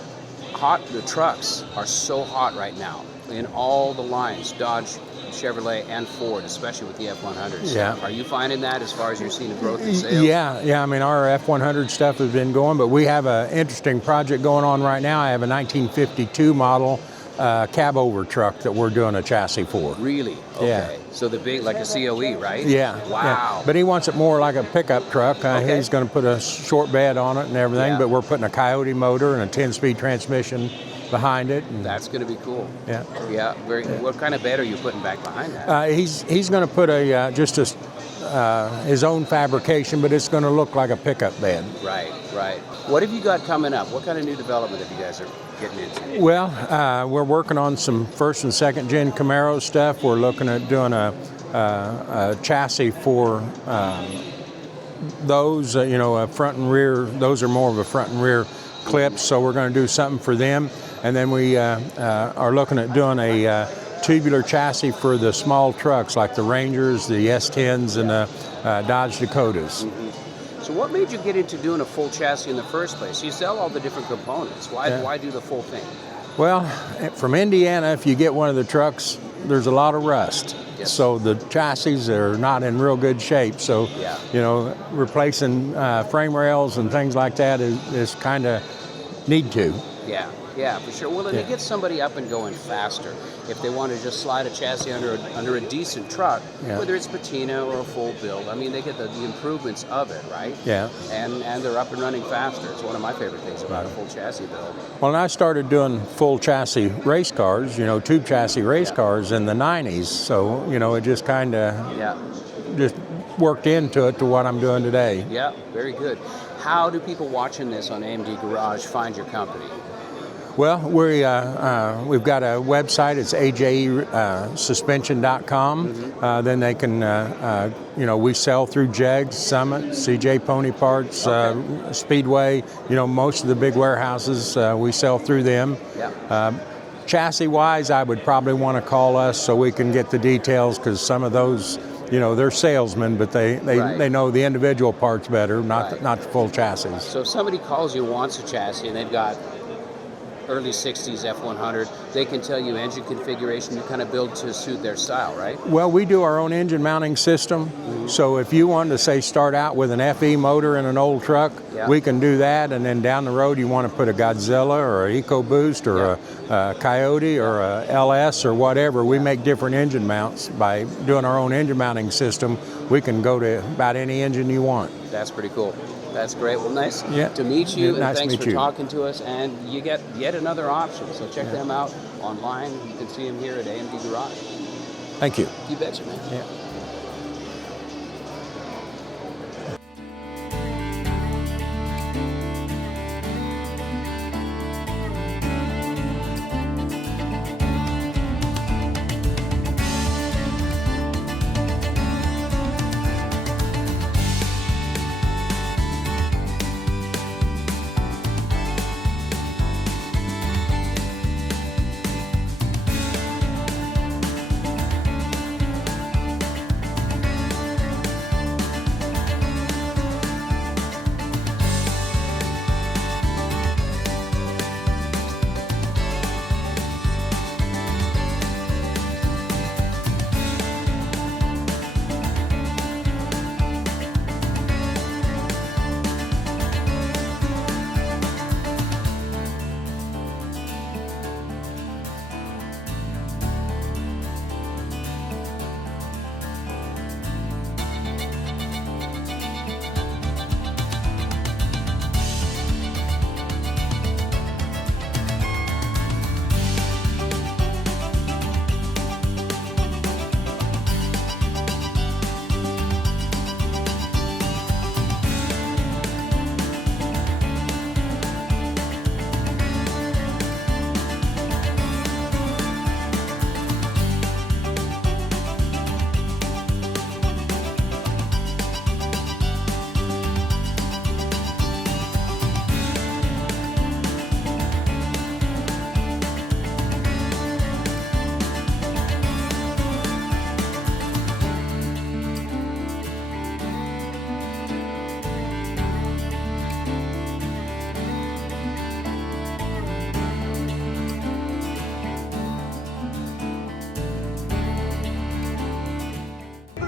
the trucks are so hot right now in all the lines, Dodge, Chevrolet, and Ford, especially with the F-100s. Yeah. Are you finding that as far as you're seeing the growth in sales? Yeah. I mean, our F-100 stuff has been going, but we have an interesting project going on right now. I have a 1952 model cab-over truck that we're doing a chassis for. Really? Okay. Yeah. So the big, like a COE, right? Yeah. Wow. Yeah. But he wants it more like a pickup truck. Okay. He's going to put a short bed on it and everything, but we're putting a Coyote motor and a 10-speed transmission behind it. And that's going to be cool. Yeah. Yeah. What kind of bed are you putting back behind that? He's going to put his own fabrication, but it's going to look like a pickup bed. Right. What have you got coming up? What kind of new development have you guys are getting into? Well, we're working on some first and second gen Camaro stuff. We're looking at doing a chassis for those, you know, front and rear, those are more of a front and rear clips, so we're going to do something for them. And then we are looking at doing a tubular chassis for the small trucks like the Rangers, the S10s, and the Dodge Dakotas. So what made you get into doing a full chassis in the first place? You sell all the different components. Why do the full thing? Well, from Indiana, if you get one of the trucks, there's a lot of rust. Yes. So the chassis are not in real good shape. So, you know, replacing frame rails and things like that is kind of need to. Yeah, for sure. Well, to get somebody up and going faster, if they want to just slide a chassis under a decent truck, whether it's Patina or a full build, I mean, they get the improvements of it, right? Yeah. And they're up and running faster. It's one of my favorite things about a full chassis build. Well, I started doing full chassis race cars, you know, tube chassis race cars in the 90s. So, you know, it just kind of just worked into it to what I'm doing today. Yeah, very good. How do people watching this on AMD Garage find your company? Well, we've got a website. It's ajesuspension.com. Then they can, you know, we sell through Jegs, Summit, CJ Pony Parts, Speedway. You know, most of the big warehouses, we sell through them. Chassis-wise, I would probably want to call us so we can get the details, because some of those, you know, they're salesmen, but they know the individual parts better, not the full chassis. So if somebody calls you, wants a chassis, and they've got early 60s F100, they can tell you engine configuration to kind of build to suit their style, right? Well, we do our own engine mounting system. So if you wanted to, say, start out with an FE motor in an old truck, we can do that. And then down the road, you want to put a Godzilla or an EcoBoost or a Coyote or a LS or whatever. We make different engine mounts. By doing our own engine mounting system, we can go to about any engine you want. That's pretty cool. That's great. Well, nice to meet you, and thanks for talking to us. And you get yet another option, so check them out online. You can see them here at AMD Garage. Thank you. You betcha, man. Yeah.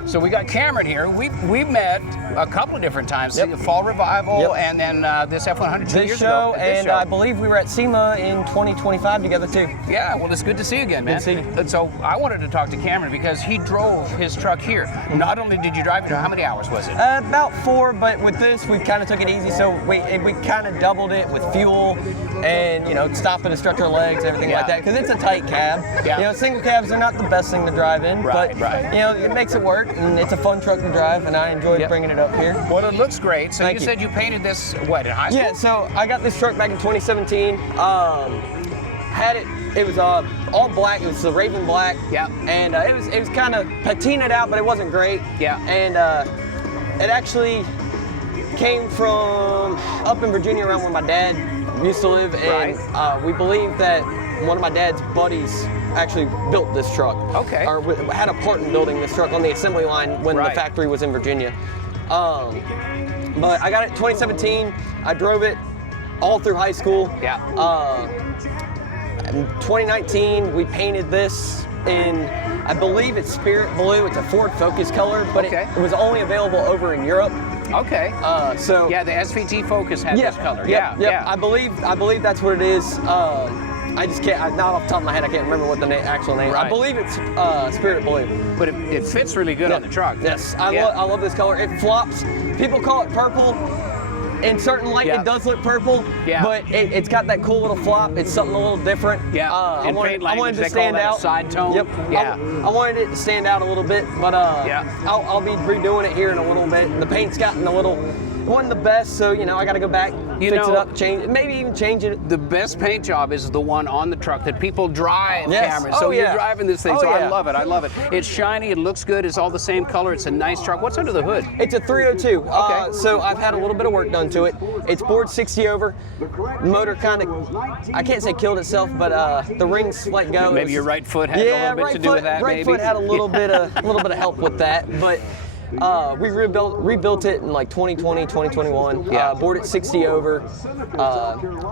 So we got Cameron here. We met a couple of different times. The Fall Revival and then this F100 2 years ago. And I believe we were at SEMA in 2025 together too. Yeah, well, it's good to see you again, man. Good to see you. And so I wanted to talk to Cameron because he drove his truck here. Not only did you drive it, how many hours was it? About 4, but with this, we kind of took it easy. So we kind of doubled it with fuel and, you know, stopping to stretch our legs, everything like that, because it's a tight cab. You know, single cabs are not the best thing to drive in, but, you know, it makes it work, and it's a fun truck to drive, and I enjoyed bringing it up here. Well, it looks great. So Thank you said you painted this, what, in high school? Yeah, so I got this truck back in 2017. Had it was all black. It was the Raven black. Yeah. And it was kind of patinaed out, but it wasn't great. Yeah. And it actually came from up in Virginia around where my dad used to live, and we believe that one of my dad's buddies actually built this truck. Okay. Or had a part in building this truck on the assembly line when the factory was in Virginia. But I got it in 2017. I drove it all through high school. Yeah. In 2019, we painted this in, I believe it's Spirit Blue. It's a Ford Focus color, but it was only available over in Europe. Okay. So yeah, the SVT Focus had this color. Yeah. I believe that's what it is. I just can't, not off the top of my head, I can't remember what the actual name. I believe it's Spirit Blue. But it fits really good on the truck. Yes, I love this color. It flops. People call it purple. In certain light, it does look purple, but it's got that cool little flop. It's something a little different. Yeah. I wanted to stand out. A side tone. Yep. Yeah. I wanted it to stand out a little bit, but I'll be redoing it here in a little bit. The paint's gotten a little, it wasn't the best, so I got to go back, fix it up, change it, maybe even change it. The best paint job is the one on the truck that people drive, Cameron. So you're driving this thing, I love it. I love it. It's shiny, it looks good, it's all the same color, it's a nice truck. What's under the hood? It's a 302. So I've had a little bit of work done to it. It's bored 60 over. The motor kind of, I can't say killed itself, but the rings let go. Maybe your right foot had a little bit to do with that, right foot had a little bit of help with that, but we rebuilt it in like 2020, 2021. Bored it 60 over,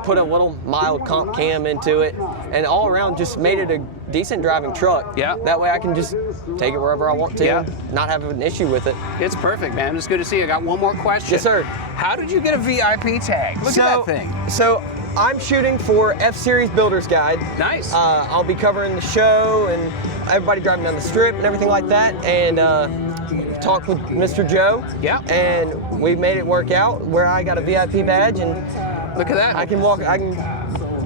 put a little mild comp cam into it, and all around just made it a decent driving truck. Yeah. That way I can just take it wherever I want to, not have an issue with it. It's perfect, man. It's good to see you. I got one more question. Yes, sir. How did you get a VIP tag? Look at that thing. So I'm shooting for F-Series Builder's Guide. Nice. I'll be covering the show and everybody driving down the strip and everything like that, and talked with Mr. Joe. Yeah. And we made it work out where I got a VIP badge, and look at that. I can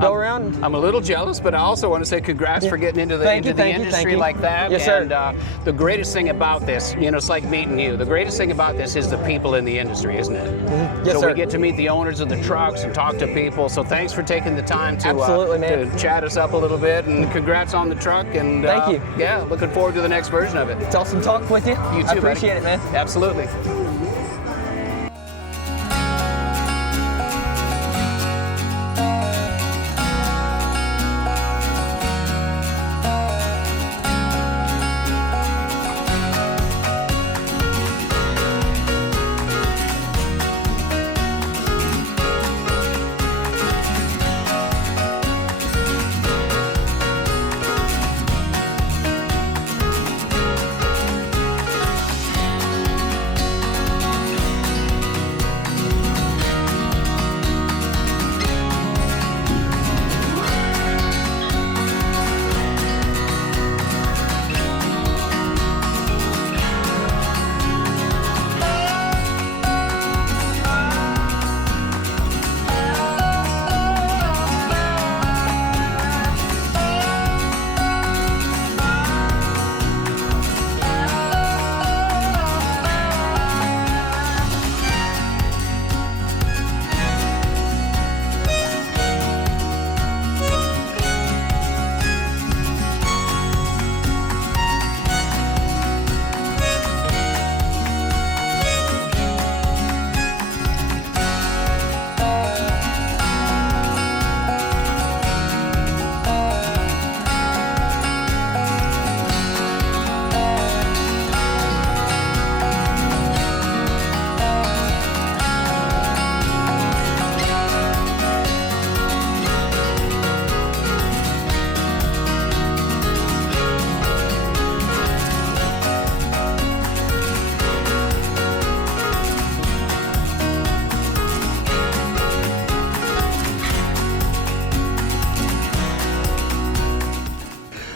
go around. I'm a little jealous, but I also want to say congrats for getting into the industry like that. Yes, sir. And the greatest thing about this, it's like meeting you. The greatest thing about this is the people in the industry, isn't it? Mm-hmm. Yes, so sir. we get to meet the owners of the trucks and talk to people. So thanks for taking the time to to chat us up a little bit, and congrats on the truck. And thank you. Yeah, looking forward to the next version of it. It's awesome talking with you. You too, I appreciate it, man. Absolutely.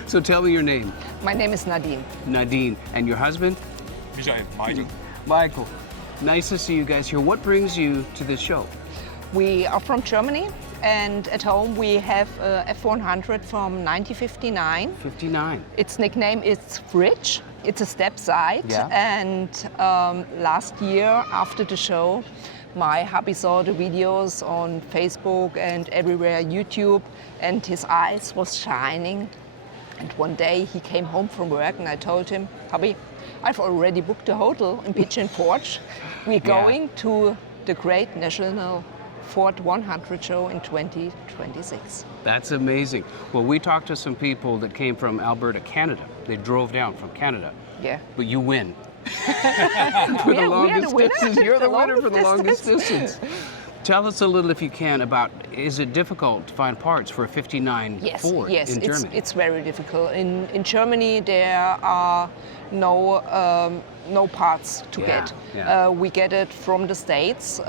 So tell me your name. My name is Nadine. Nadine. And your husband? Michael. Michael. Nice to see you guys here. What brings you to this show? We are from Germany, and at home we have a F-100 from 1959. 59. Its nickname is Fridge. It's a step side. Yeah. And last year, after the show, my hubby saw the videos on Facebook and everywhere, YouTube, and his eyes was shining. And one day he came home from work and I told him, hubby, I've already booked a hotel in Pigeon Forge. We're going to the Great National Ford 100 show in 2026. That's amazing. Well, we talked to some people that came from Alberta, Canada. They drove down from Canada. Yeah. But you win. For the longest distance. You're the winner for the longest distance. Tell us a little, if you can, about, is it difficult to find parts for a 59 Ford in Germany? It's very difficult. In Germany, there are no parts to get. Yeah. We get it from the States,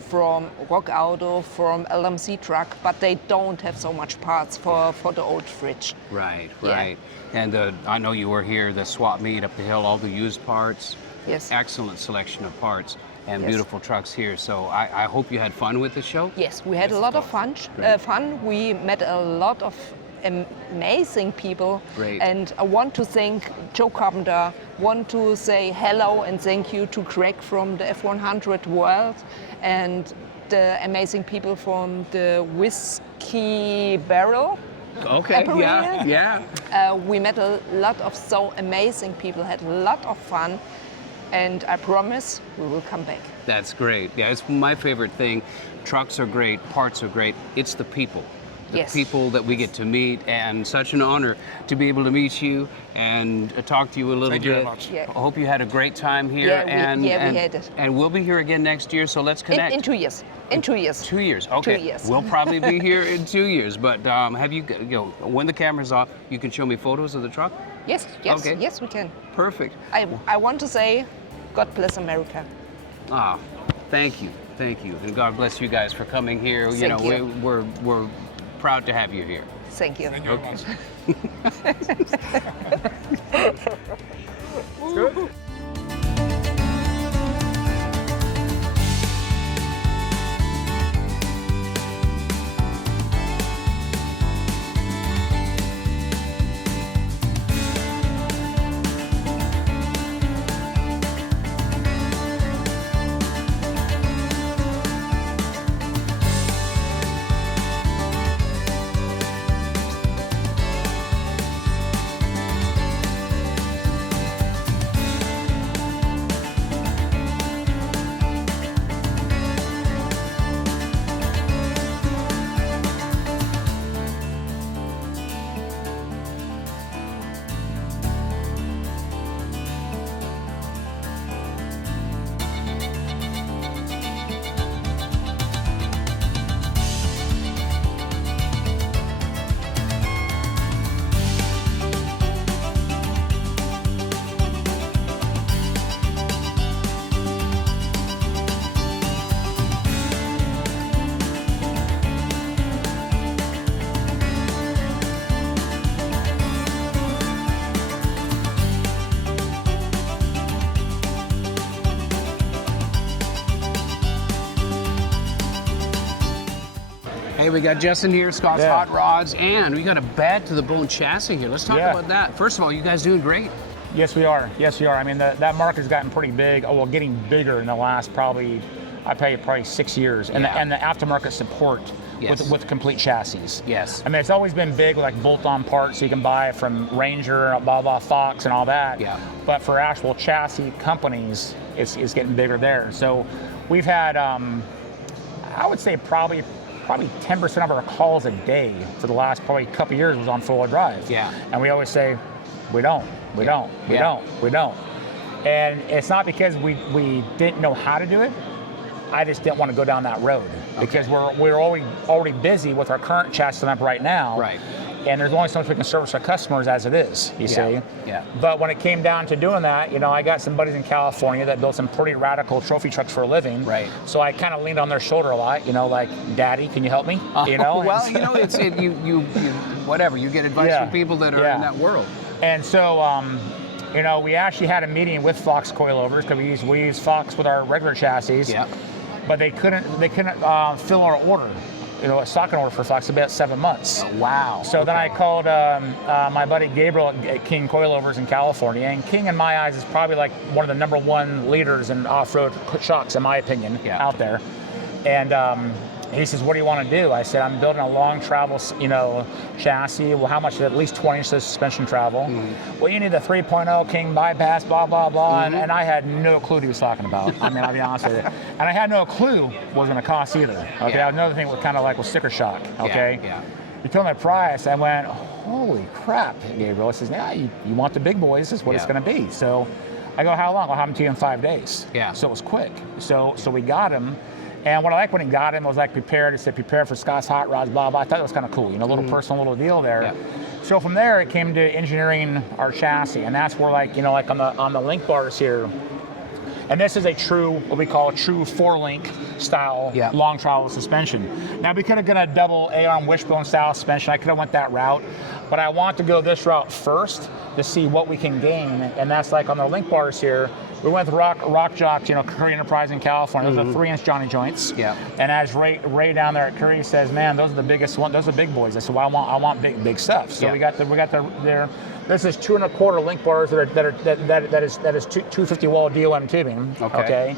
from Rock Auto, from LMC Truck, but they don't have so much parts for the old fridge. Right, Yeah. right. And I know you were here, the swap meet up the hill, all the used parts. Yes. Excellent selection of parts and Yes. beautiful trucks here. So I hope you had fun with the show. Yes, we had a lot of fun. We met a lot of amazing people. Great. And I want to thank Joe Carpenter, want to say hello and thank you to Greg from the F100 world and the amazing people from the Whiskey Barrel. Okay, Apparel. yeah. We met a lot of so amazing people, had a lot of fun, and I promise we will come back. That's great. Yeah, it's my favorite thing. Trucks are great, parts are great. It's the people. The Yes. people that we get to meet, and such an honor to be able to meet you and talk to you a little Thank bit. you very much. Yeah. I hope you had a great time here. Yeah, we and, had it. And we'll be here again next year, so let's connect. In 2 years. In 2 years. 2 years, okay. 2 years. We'll probably be here in 2 years, but have you know, when the camera's off, you can show me photos of the truck? Yes, yes, Okay. yes, we can. Perfect. I want to say, God bless America. Ah, thank you, and God bless you guys for coming here. You Thank know, you. we're proud to have you here. Thank you. Okay. Hey, we got Justin here, Scott's Hot Rods, and we got a bad to the bone chassis here. Let's talk about that. First of all, you guys doing great. Yes, we are. Yes, we are. I mean, that market has gotten pretty big. Oh, well, getting bigger in the last probably 6 years. And, and the aftermarket support with complete chassis. Yes. I mean, it's always been big with like bolt-on parts you can buy from Ranger, blah, blah, Fox, and all that. Yeah. But for actual chassis companies, it's getting bigger there. So we've had, I would say probably 10% of our calls a day for the last probably couple of years was on four-wheel drive. Yeah. And we always say, we don't. And it's not because we didn't know how to do it. I just didn't want to go down that road because we're already busy with our current chassis lineup right now. Right. And there's only so much we can service our customers as it is, you see. Yeah. But when it came down to doing that, you know, I got some buddies in California that built some pretty radical trophy trucks for a living. Right. So I kind of leaned on their shoulder a lot, you know, like, Daddy, can you help me? You know. Well, you know, you whatever. You get advice from people that are in that world. And so, you know, we actually had a meeting with Fox coilovers because we use Fox with our regular chassis. Yeah. But they couldn't fill our order. You know, a stocking order for Fox about 7 months. Oh, wow. So then I called my buddy Gabriel at King Coilovers in California, and King, in my eyes, is probably like one of the #1 leaders in off-road shocks, in my opinion, out there. And He says, what do you want to do? I said, I'm building a long travel, chassis. Well, how much? At least 20 inches of suspension travel. Well, you need a 3.0 King bypass, blah, blah, blah. And I had no clue what he was talking about. I mean, I'll be honest with you. And I had no clue what it was going to cost either. Okay, another thing was kind of like with sticker shock. Okay. He told me the price. I went, holy crap, Gabriel. He says, yeah, you want the big boys. This is what it's going to be. So I go, how long? I'll have them to you in 5 days. So it was quick. So we got him. And what I liked when he got him was like prepared. It said prepare for Scott's Hot Rods, blah, blah. I thought it was kind of cool, a little personal little deal there. So from there, it came to engineering our chassis. And that's where like on the link bars here, and this is a true, what we call a true 4-link style long travel suspension. Now we could have got a double A-arm wishbone style suspension. I could have went that route, but I want to go this route first to see what we can gain. And that's like on the link bars here, we went with Rock Jocks, Curry Enterprise in California. Those are 3-inch Johnny joints. And as Ray down there at Curry says, man, those are the biggest ones. Those are big boys. I said, well, I want big stuff. So we got their. This is 2 1/4 link bars that is 250 wall DOM tubing. Okay.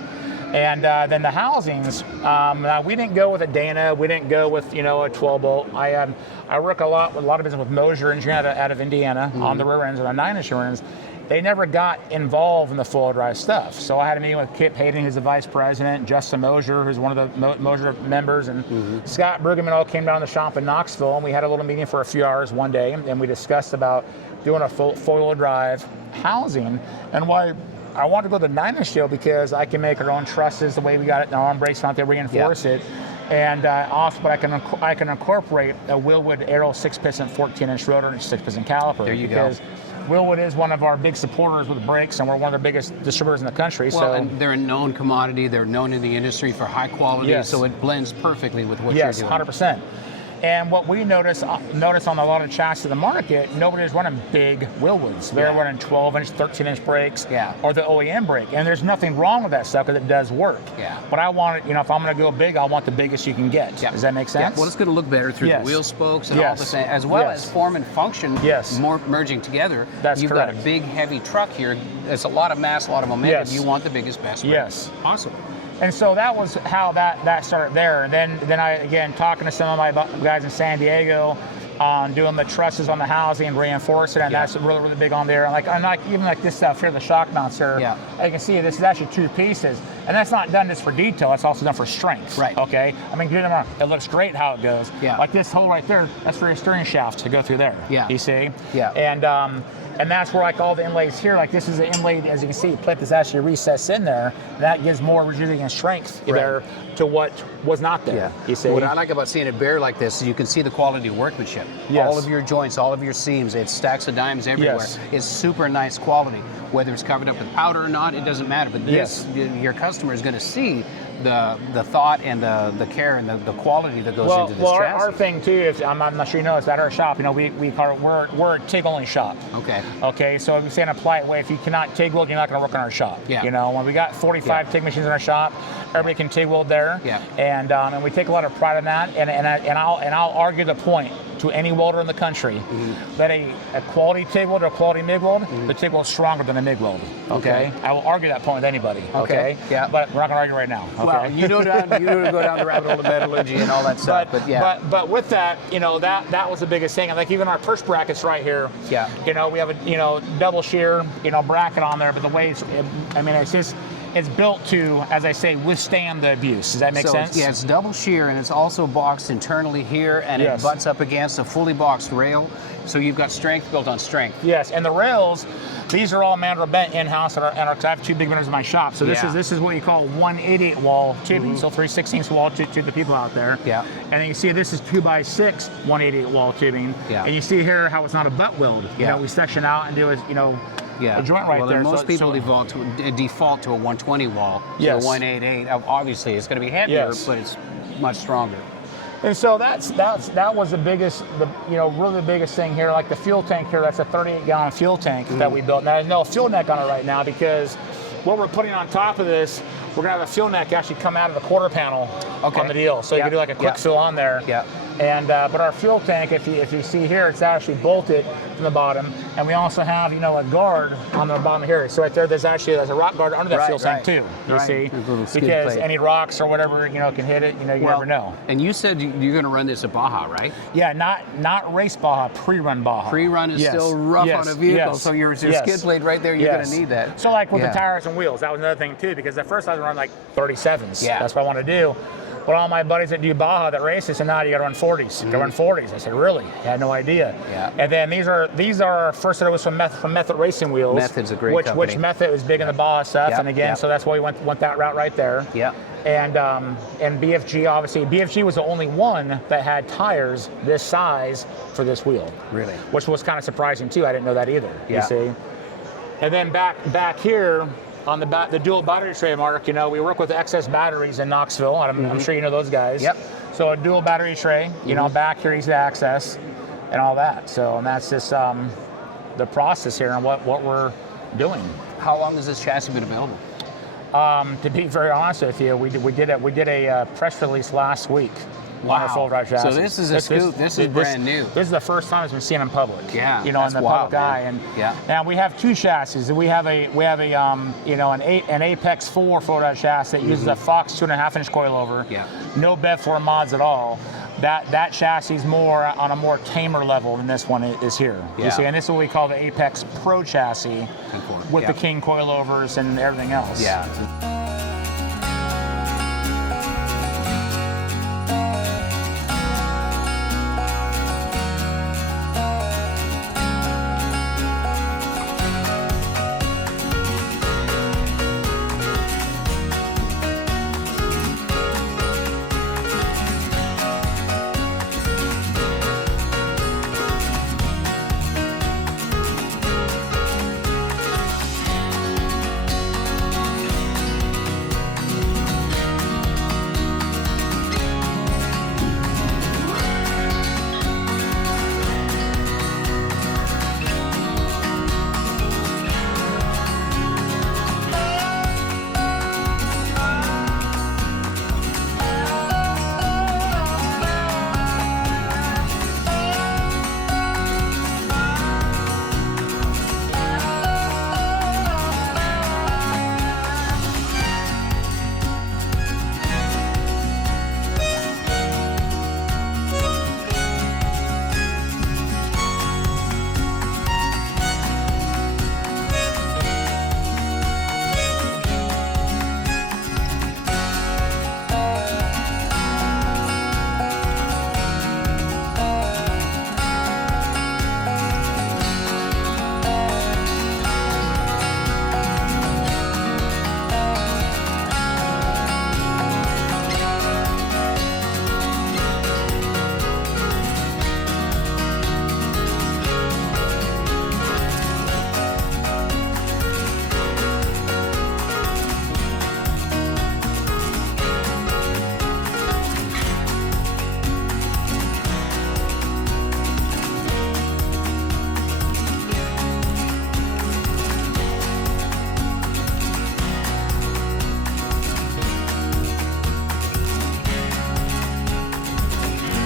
And then the housings. Now we didn't go with a Dana. We didn't go with a 12 bolt. I work a lot of business with Mosier Engineering out of Indiana on the rear ends and the 9-inch rear ends. They never got involved in the full drive stuff. So I had a meeting with Kip Hayden, who's the vice president, Justin Mosier, who's one of the Mosier members, and Scott Brueggemann all came down to the shop in Knoxville, and we had a little meeting for a few hours one day, and we discussed about doing a four-wheel drive housing, and why I wanted to go to the 9-inch deal because I can make our own trusses the way we got it, and our arm brakes on there, reinforce it. And also, but I can incorporate a Willwood Aero 6-piston 14-inch rotor and 6-piston caliper. There you go. Willwood is one of our big supporters with brakes, and we're one of their biggest distributors in the country. Well, and they're a known commodity. They're known in the industry for high quality, so it blends perfectly with what you're doing. Yes, 100%. And what we notice on a lot of chassis in the market, nobody's running big Willwoods. They're running 12-inch, 13-inch brakes, or the OEM brake. And there's nothing wrong with that stuff because it does work. But I want it, if I'm going to go big, I want the biggest you can get. Does that make sense? Well, it's going to look better through the wheel spokes and all the things, as well as form and function more merging together. You've got a big, heavy truck here. It's a lot of mass, a lot of momentum. You want the biggest, best brake. Awesome. And so that was how that started there. And then I, again, talking to some of my guys in San Diego on doing the trusses on the housing and reinforcing it, and that's really, really big on there. And even like this stuff here, the shock mounts here, you can see this is actually 2 pieces. And that's not done just for detail, it's also done for strength. Okay? I mean, it looks great how it goes. Like this hole right there, that's for your steering shaft to go through there. You see? And that's where like all the inlays here, like this is an inlaid, as you can see, plate that's actually recessed in there. That gives more rigidity and strength there to what was not there. You see? What I like about seeing it bare like this is you can see the quality of workmanship. All of your joints, all of your seams, it's stacks of dimes everywhere. It's super nice quality. Whether it's covered up with powder or not, it doesn't matter. But this, your customer is going to see the thought and the care and the quality that goes into this chassis. Our thing too is, I'm not sure you know, it's at our shop, we're a TIG only shop. Okay, so if you say in a polite way, if you cannot TIG weld, you're not going to work in our shop. When we got 45 TIG machines in our shop, everybody can TIG weld there. And we take a lot of pride in that. And I'll argue the point to any welder in the country that a quality TIG weld or a quality MIG weld, the TIG weld is stronger than a MIG weld. I will argue that point with anybody. But we're not going to argue right now. Well, you don't go down the rabbit hole of metallurgy and all that stuff. But with that, that was the biggest thing. And like even our purse brackets right here, we have a double shear, bracket on there. But the way it's built to, as I say, withstand the abuse. Does that make sense? Yeah, it's double shear, and it's also boxed internally here, and it butts up against a fully boxed rail. So you've got strength built on strength. Yes, and the rails, these are all Mandrel bent in-house at our, cause I have 2 big benders in my shop. So this is what you call 188 wall tubing. So 3/16 wall to the people out there. And then you see this is 2x6 188 wall tubing. And you see here how it's not a butt weld. We section out and do a joint right there. Most people default to a 120 wall. So a 188. Obviously, it's going to be heavier, but it's much stronger. And so that was the biggest, really the biggest thing here. Like the fuel tank here, that's a 38-gallon fuel tank that we built. Now there's no fuel neck on it right now because what we're putting on top of this, we're gonna have a fuel neck actually come out of the quarter panel on the deal, so you can do like a quick fill on there. Yeah. And but our fuel tank, if you see here, it's actually bolted from the bottom, and we also have a guard on the bottom here. So right there, there's a rock guard under that fuel tank too. You see, because any rocks or whatever can hit it. You never know. And you said you're going to run this at Baja, right? Yeah, not race Baja, pre-run Baja. Pre-run is still rough on a vehicle, so your skid plate right there, you're going to need that. So like with the tires and wheels, that was another thing too, because at first I was running like 37s. Yeah. That's what I want to do. But all my buddies that do Baja that races said, "Nah, you got to run 40s. You got to run 40s." I said, "Really?" I had no idea. Yeah. And then these are first that was from Method Racing Wheels. Method's a great company. Which Method was big in the Baja stuff, and again, so that's why we went that route right there. Yeah. And BFG, obviously, BFG was the only one that had tires this size for this wheel. Really? Which was kind of surprising too. I didn't know that either. Yeah. You see. And then back here. On the dual battery tray, Mark, we work with XS Batteries in Knoxville. I'm sure you know those guys. Yep. So a dual battery tray, back here, easy access, and all that. So, and that's just the process here and what we're doing. How long has this chassis been available? To be very honest with you, we did a press release last week. Wow. On our full drive chassis. So this is a scoop. This is brand new. This is the first time it's been seen in public. Yeah. In the public eye. And now we have two chassis. We have an Apex 4 full drive chassis that uses a Fox 2.5-inch coilover. Yeah. No BEV4 mods at all. That chassis is more on a more tamer level than this one is here. Yeah. You see, and this is what we call the Apex Pro chassis with the King coilovers and everything else. Yeah.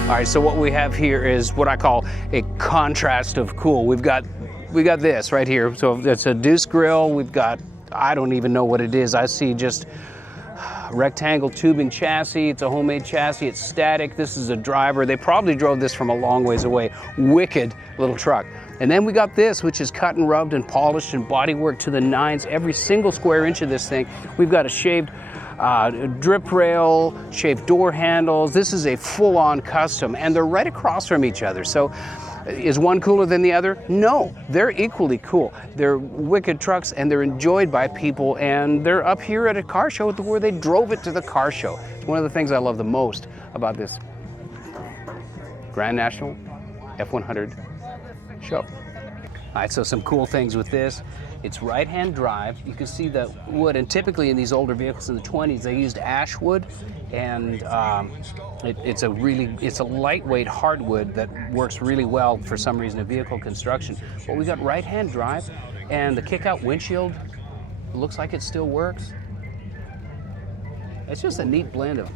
All right, so what we have here is what I call a contrast of cool. We got this right here. So it's a deuce grill. We've got, I don't even know what it is. I see just rectangle tubing chassis. It's a homemade chassis. It's static. This is a driver. They probably drove this from a long ways away. Wicked little truck. And then we got this, which is cut and rubbed and polished and bodywork to the nines. Every single square inch of this thing. We've got a shaved drip rail, shaved door handles. This is a full-on custom, and they're right across from each other. So is one cooler than the other? No, they're equally cool. They're wicked trucks, and they're enjoyed by people, and they're up here at a car show where they drove it to the car show. It's one of the things I love the most about this Grand National F-100 show. All right, so some cool things with this. It's right-hand drive. You can see the wood, and typically in these older vehicles in the 20s, they used ash wood, and it's a lightweight hardwood that works really well for some reason in vehicle construction. But we got right-hand drive, and the kick-out windshield looks like it still works. It's just a neat blend of.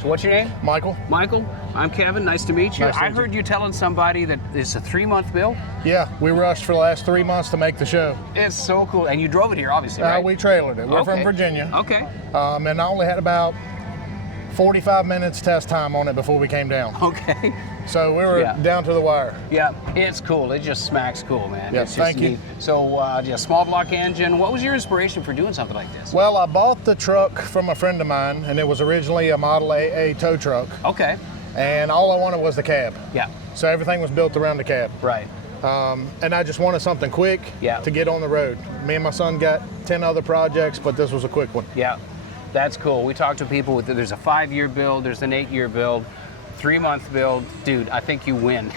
So what's your name? Michael. Michael, I'm Kevin. Nice to meet you. Nice to I meet heard you telling somebody that it's a 3-month build. Yeah, we rushed for the last 3 months to make the show. It's so cool. And you drove it here, obviously, right? We trailered it. We're from Virginia. Okay. And I only had about 45 minutes test time on it before we came down. Okay. So we were down to the wire. Yeah, it's cool. It just smacks cool, man. Yeah, it's just thank you. neat. So, just small block engine. What was your inspiration for doing something like this? Well, I bought the truck from a friend of mine, and it was originally a Model AA tow truck. Okay. And all I wanted was the cab. Yeah. So everything was built around the cab. Right. And I just wanted something quick to get on the road. Me and my son got 10 other projects, but this was a quick one. Yeah, that's cool. We talk to people with, there's a 5-year build, there's an 8-year build, 3-month build. Dude, I think you win.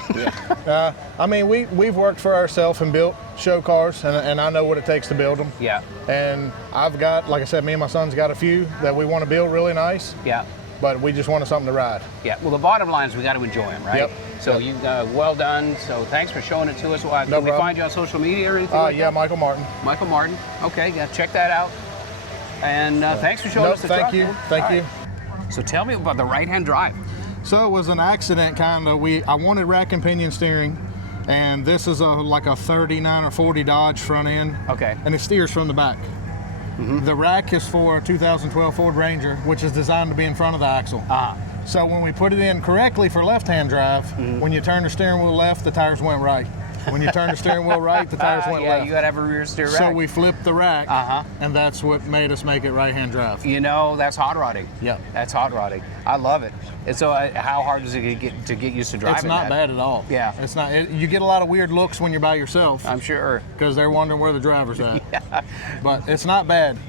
I mean, we've worked for ourselves and built show cars, and I know what it takes to build them. Yeah. And I've got, like I said, me and my son's got a few that we want to build really nice. Yeah. But we just wanted something to ride. Yeah, well, the bottom line is we got to enjoy them, right? Yep. So you well done. So thanks for showing it to us. Well, can we find you on social media or anything like that? Michael Martin. Michael Martin. Okay, yeah, check that out. And thanks for showing us the truck. Thank you. Man. Thank you. So tell me about the right-hand drive. So it was an accident, kind of. I wanted rack and pinion steering, and this is like a 39 or 40 Dodge front end. Okay. And it steers from the back. The rack is for a 2012 Ford Ranger, which is designed to be in front of the axle. So when we put it in correctly for left-hand drive, when you turn the steering wheel left, the tires went right. When you turn the steering wheel right, the tires went left. Yeah, you got to have a rear steer rack. So we flipped the rack, and that's what made us make it right-hand drive. You know, that's hot rodding. Yeah. That's hot rodding. I love it. And so how hard is it to get used to driving It's not that? bad at all. Yeah. It's not. You get a lot of weird looks when you're by yourself. I'm sure. Because they're wondering where the driver's at. Yeah. But it's not bad.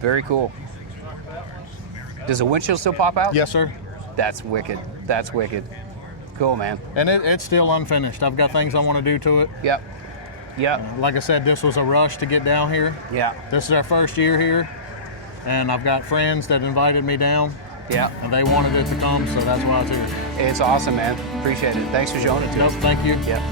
Very cool. Does the windshield still pop out? Yes, sir. That's wicked. That's wicked. Cool, man. And it's still unfinished. I've got things I want to do to it. Yep. Yep. Like I said, this was a rush to get down here. Yeah. This is our first year here, and I've got friends that invited me down. Yeah. And they wanted it to come, so that's why I was here. It's awesome, man. Appreciate it. Thanks for showing it to us. Thank you. Yep.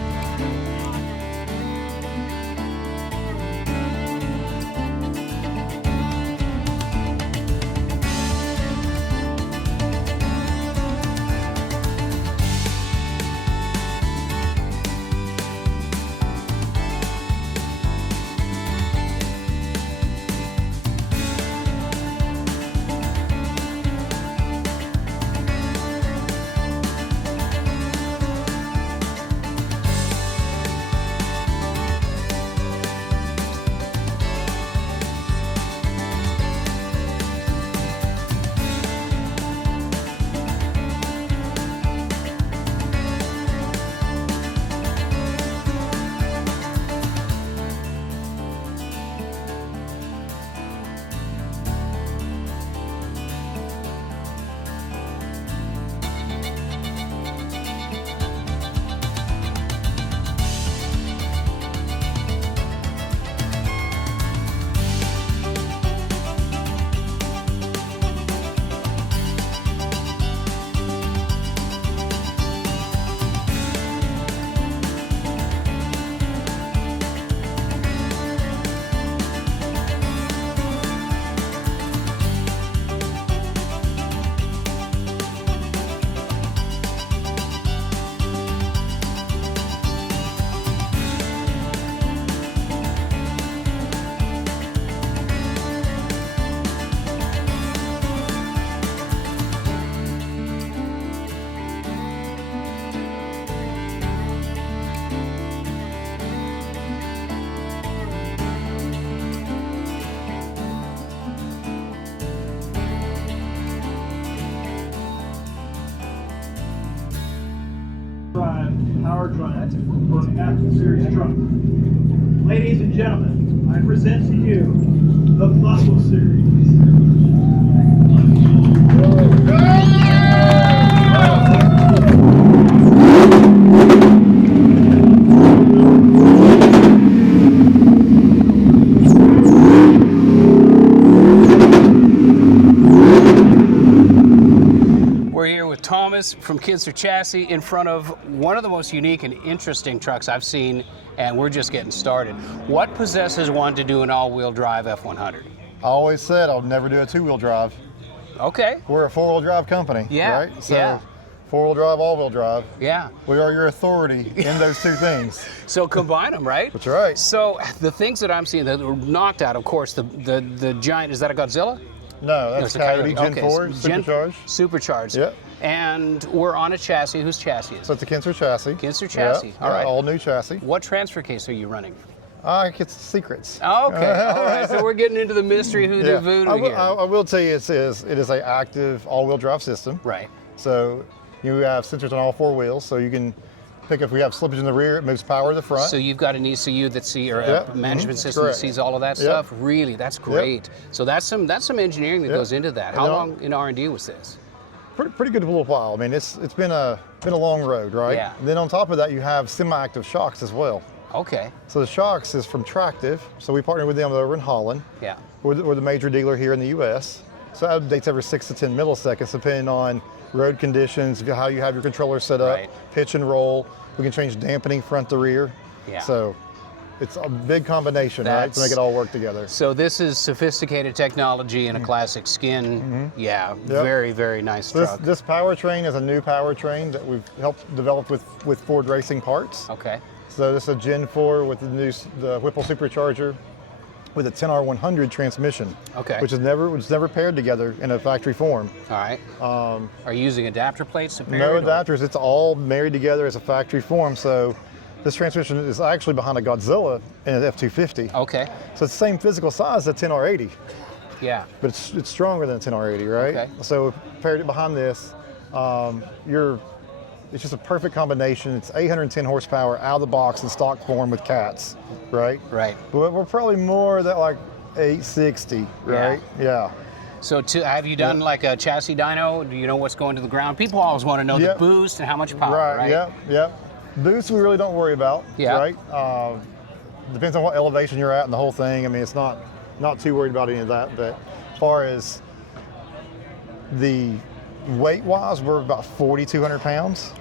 Power drive for an F Series truck. Ladies and gentlemen, I present to you the Muscle Series. is from Kincer Chassis in front of one of the most unique and interesting trucks I've seen, and we're just getting started. What possesses one to do an all-wheel drive F-100? I always said I'll never do a two-wheel drive. Okay. We're a four-wheel drive company, yeah, right? So yeah. Four-wheel drive, all-wheel drive. Yeah. We are your authority in those two things. So combine them, right? That's right. So the things that I'm seeing that were knocked out, of course, the giant, is that a Godzilla? No, that's No, Coyote Gen okay, 4, supercharged. Supercharged. Yep. And we're on a chassis. Whose chassis is it? So it's a Kincer Chassis. Kincer Chassis. Yep. All right. All new chassis. What transfer case are you running? It's secrets. Okay. All right. So we're getting into the mystery hoodoo voodoo here. I will tell you, it is an active all-wheel drive system. Right. So you have sensors on all four wheels, so you can pick if we have slippage in the rear, it moves power to the front. So you've got an ECU that or a management system correct. that sees all of that stuff. Really, that's great. So that's some engineering that goes into that. How long in R&D was this? Pretty good little while. I mean, it's been a long road, right? Yeah. And then on top of that, you have semi-active shocks as well. Okay. So the shocks is from Tractive. So we partner with them over in Holland. Yeah. We're the major dealer here in the U.S. So it updates every 6 to 10 milliseconds, depending on road conditions, how you have your controller set up, pitch and roll. We can change dampening front to rear. Yeah. So it's a big combination, right, to make it all work together. So this is sophisticated technology in a classic skin. Yeah, very, very nice truck. This powertrain is a new powertrain that we've helped develop with Ford Racing parts. Okay. So this is a Gen 4 with the Whipple supercharger with a 10R100 transmission. Okay. Which is never paired together in a factory form. All right. Are you using adapter plates to pair No it, adapters. It's all married together as a factory form. So this transmission is actually behind a Godzilla in an F-250. Okay. So it's the same physical size as a 10R80. Yeah. But it's stronger than a 10R80, right? Okay. So paired it behind this, it's just a perfect combination. It's 810 horsepower out of the box in stock form with cats, right? Right. But we're probably more that like 860, right? Yeah. So have you done like a chassis dyno? Do you know what's going to the ground? People always want to know the boost and how much power, right? Yep. Boost we really don't worry about, right? Depends on what elevation you're at and the whole thing. I mean, it's not too worried about any of that. But as far as the weight-wise, we're about 4,200 pounds.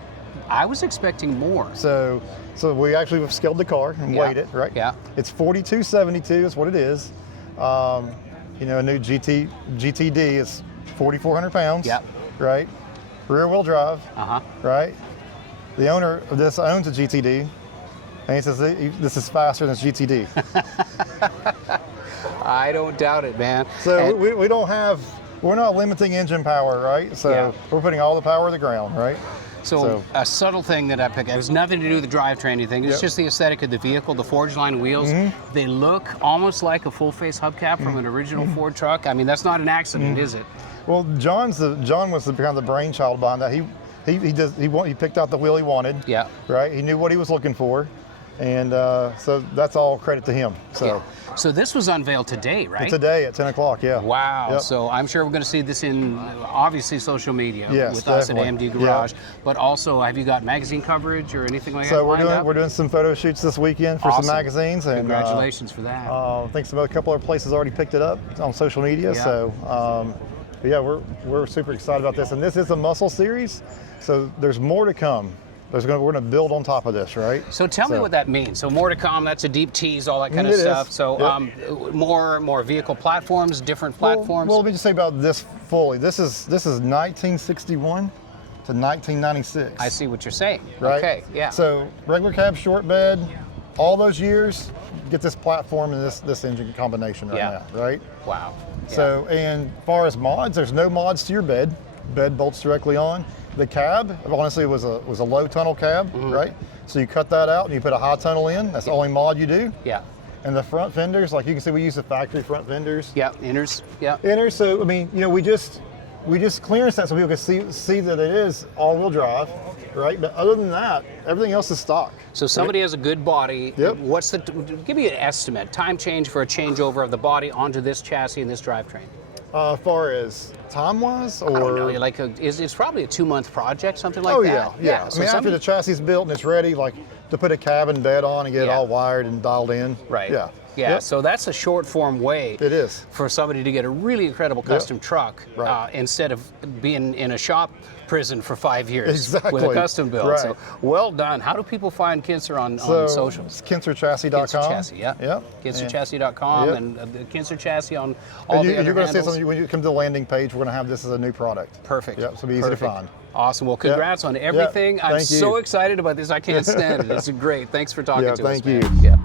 I was expecting more. So we actually have scaled the car and weighed it, right? Yeah. It's 4,272 is what it is. A new GTD is 4,400 pounds. Yep. Right. Rear-wheel drive. Right. The owner of this owns a GTD, and he says this is faster than GTD. I don't doubt it, man. So we're not limiting engine power, right? So we're putting all the power to the ground, right? So a subtle thing that I picked, it has nothing to do with the drivetrain or anything. It's just the aesthetic of the vehicle, the Forge line wheels. They look almost like a full-face hubcap from an original Ford truck. I mean, that's not an accident, is it? Well, John was kind of the brainchild behind that. He picked out the wheel he wanted. Yeah. Right. He knew what he was looking for, and so that's all credit to him. So. So this was unveiled today, right? Today at 10 o'clock, yeah. Wow. Yep. So I'm sure we're going to see this in, obviously, social media with definitely. us at AWD Garage. But also, have you got magazine coverage or anything like that? So we're doing some photo shoots this weekend for some magazines. And, congratulations for that. I think a couple of places already picked it up on social media. Yeah. So we're super excited about this. And this is a muscle series, so there's more to come. We're going to build on top of this, right? So tell me what that means. So more to come, that's a deep tease, all that kind of stuff. So more vehicle platforms, different platforms? Well, let me just say about this fully. This is 1961 to 1996. I see what you're saying. Right? Okay, yeah. So regular cab, short bed, all those years, get this platform and this engine combination right now, right? Wow. So, and as far as mods, there's no mods to your bed. Bed bolts directly on. The cab, honestly, was a low tunnel cab, right? So you cut that out and you put a high tunnel in. That's the only mod you do. Yeah. And the front fenders, like you can see, we use the factory front fenders. Yeah, inners. Yeah. Inners. So I mean, we just clearance that so people can see that it is all-wheel drive, right? But other than that, everything else is stock. So somebody has a good body. Yep. Give me an estimate, time change for a changeover of the body onto this chassis and this drivetrain. As far as time-wise, or? I don't know, like it's probably a 2-month project, something like that. Yeah. So I mean, after the chassis is built and it's ready, like to put a cab and bed on and get it all wired and dialed in. Right. Yeah. Yeah, so that's a short form way it is for somebody to get a really incredible custom truck instead of being in a shop prison for 5 years with a custom build. Right. So well done. How do people find Kincer on socials? KincerChassis.com. Kincer Chassis, yeah. Yep. KincerChassis.com and the Kincer Chassis on all the other You're going to see handles. something when you come to the landing page. We're going to have this as a new product. Perfect. Yep. So it'll be easy to find. Awesome. Well, congrats on everything. I'm so excited about this. I can't stand it. It's great. Thanks for talking to us. Thank you. Yeah.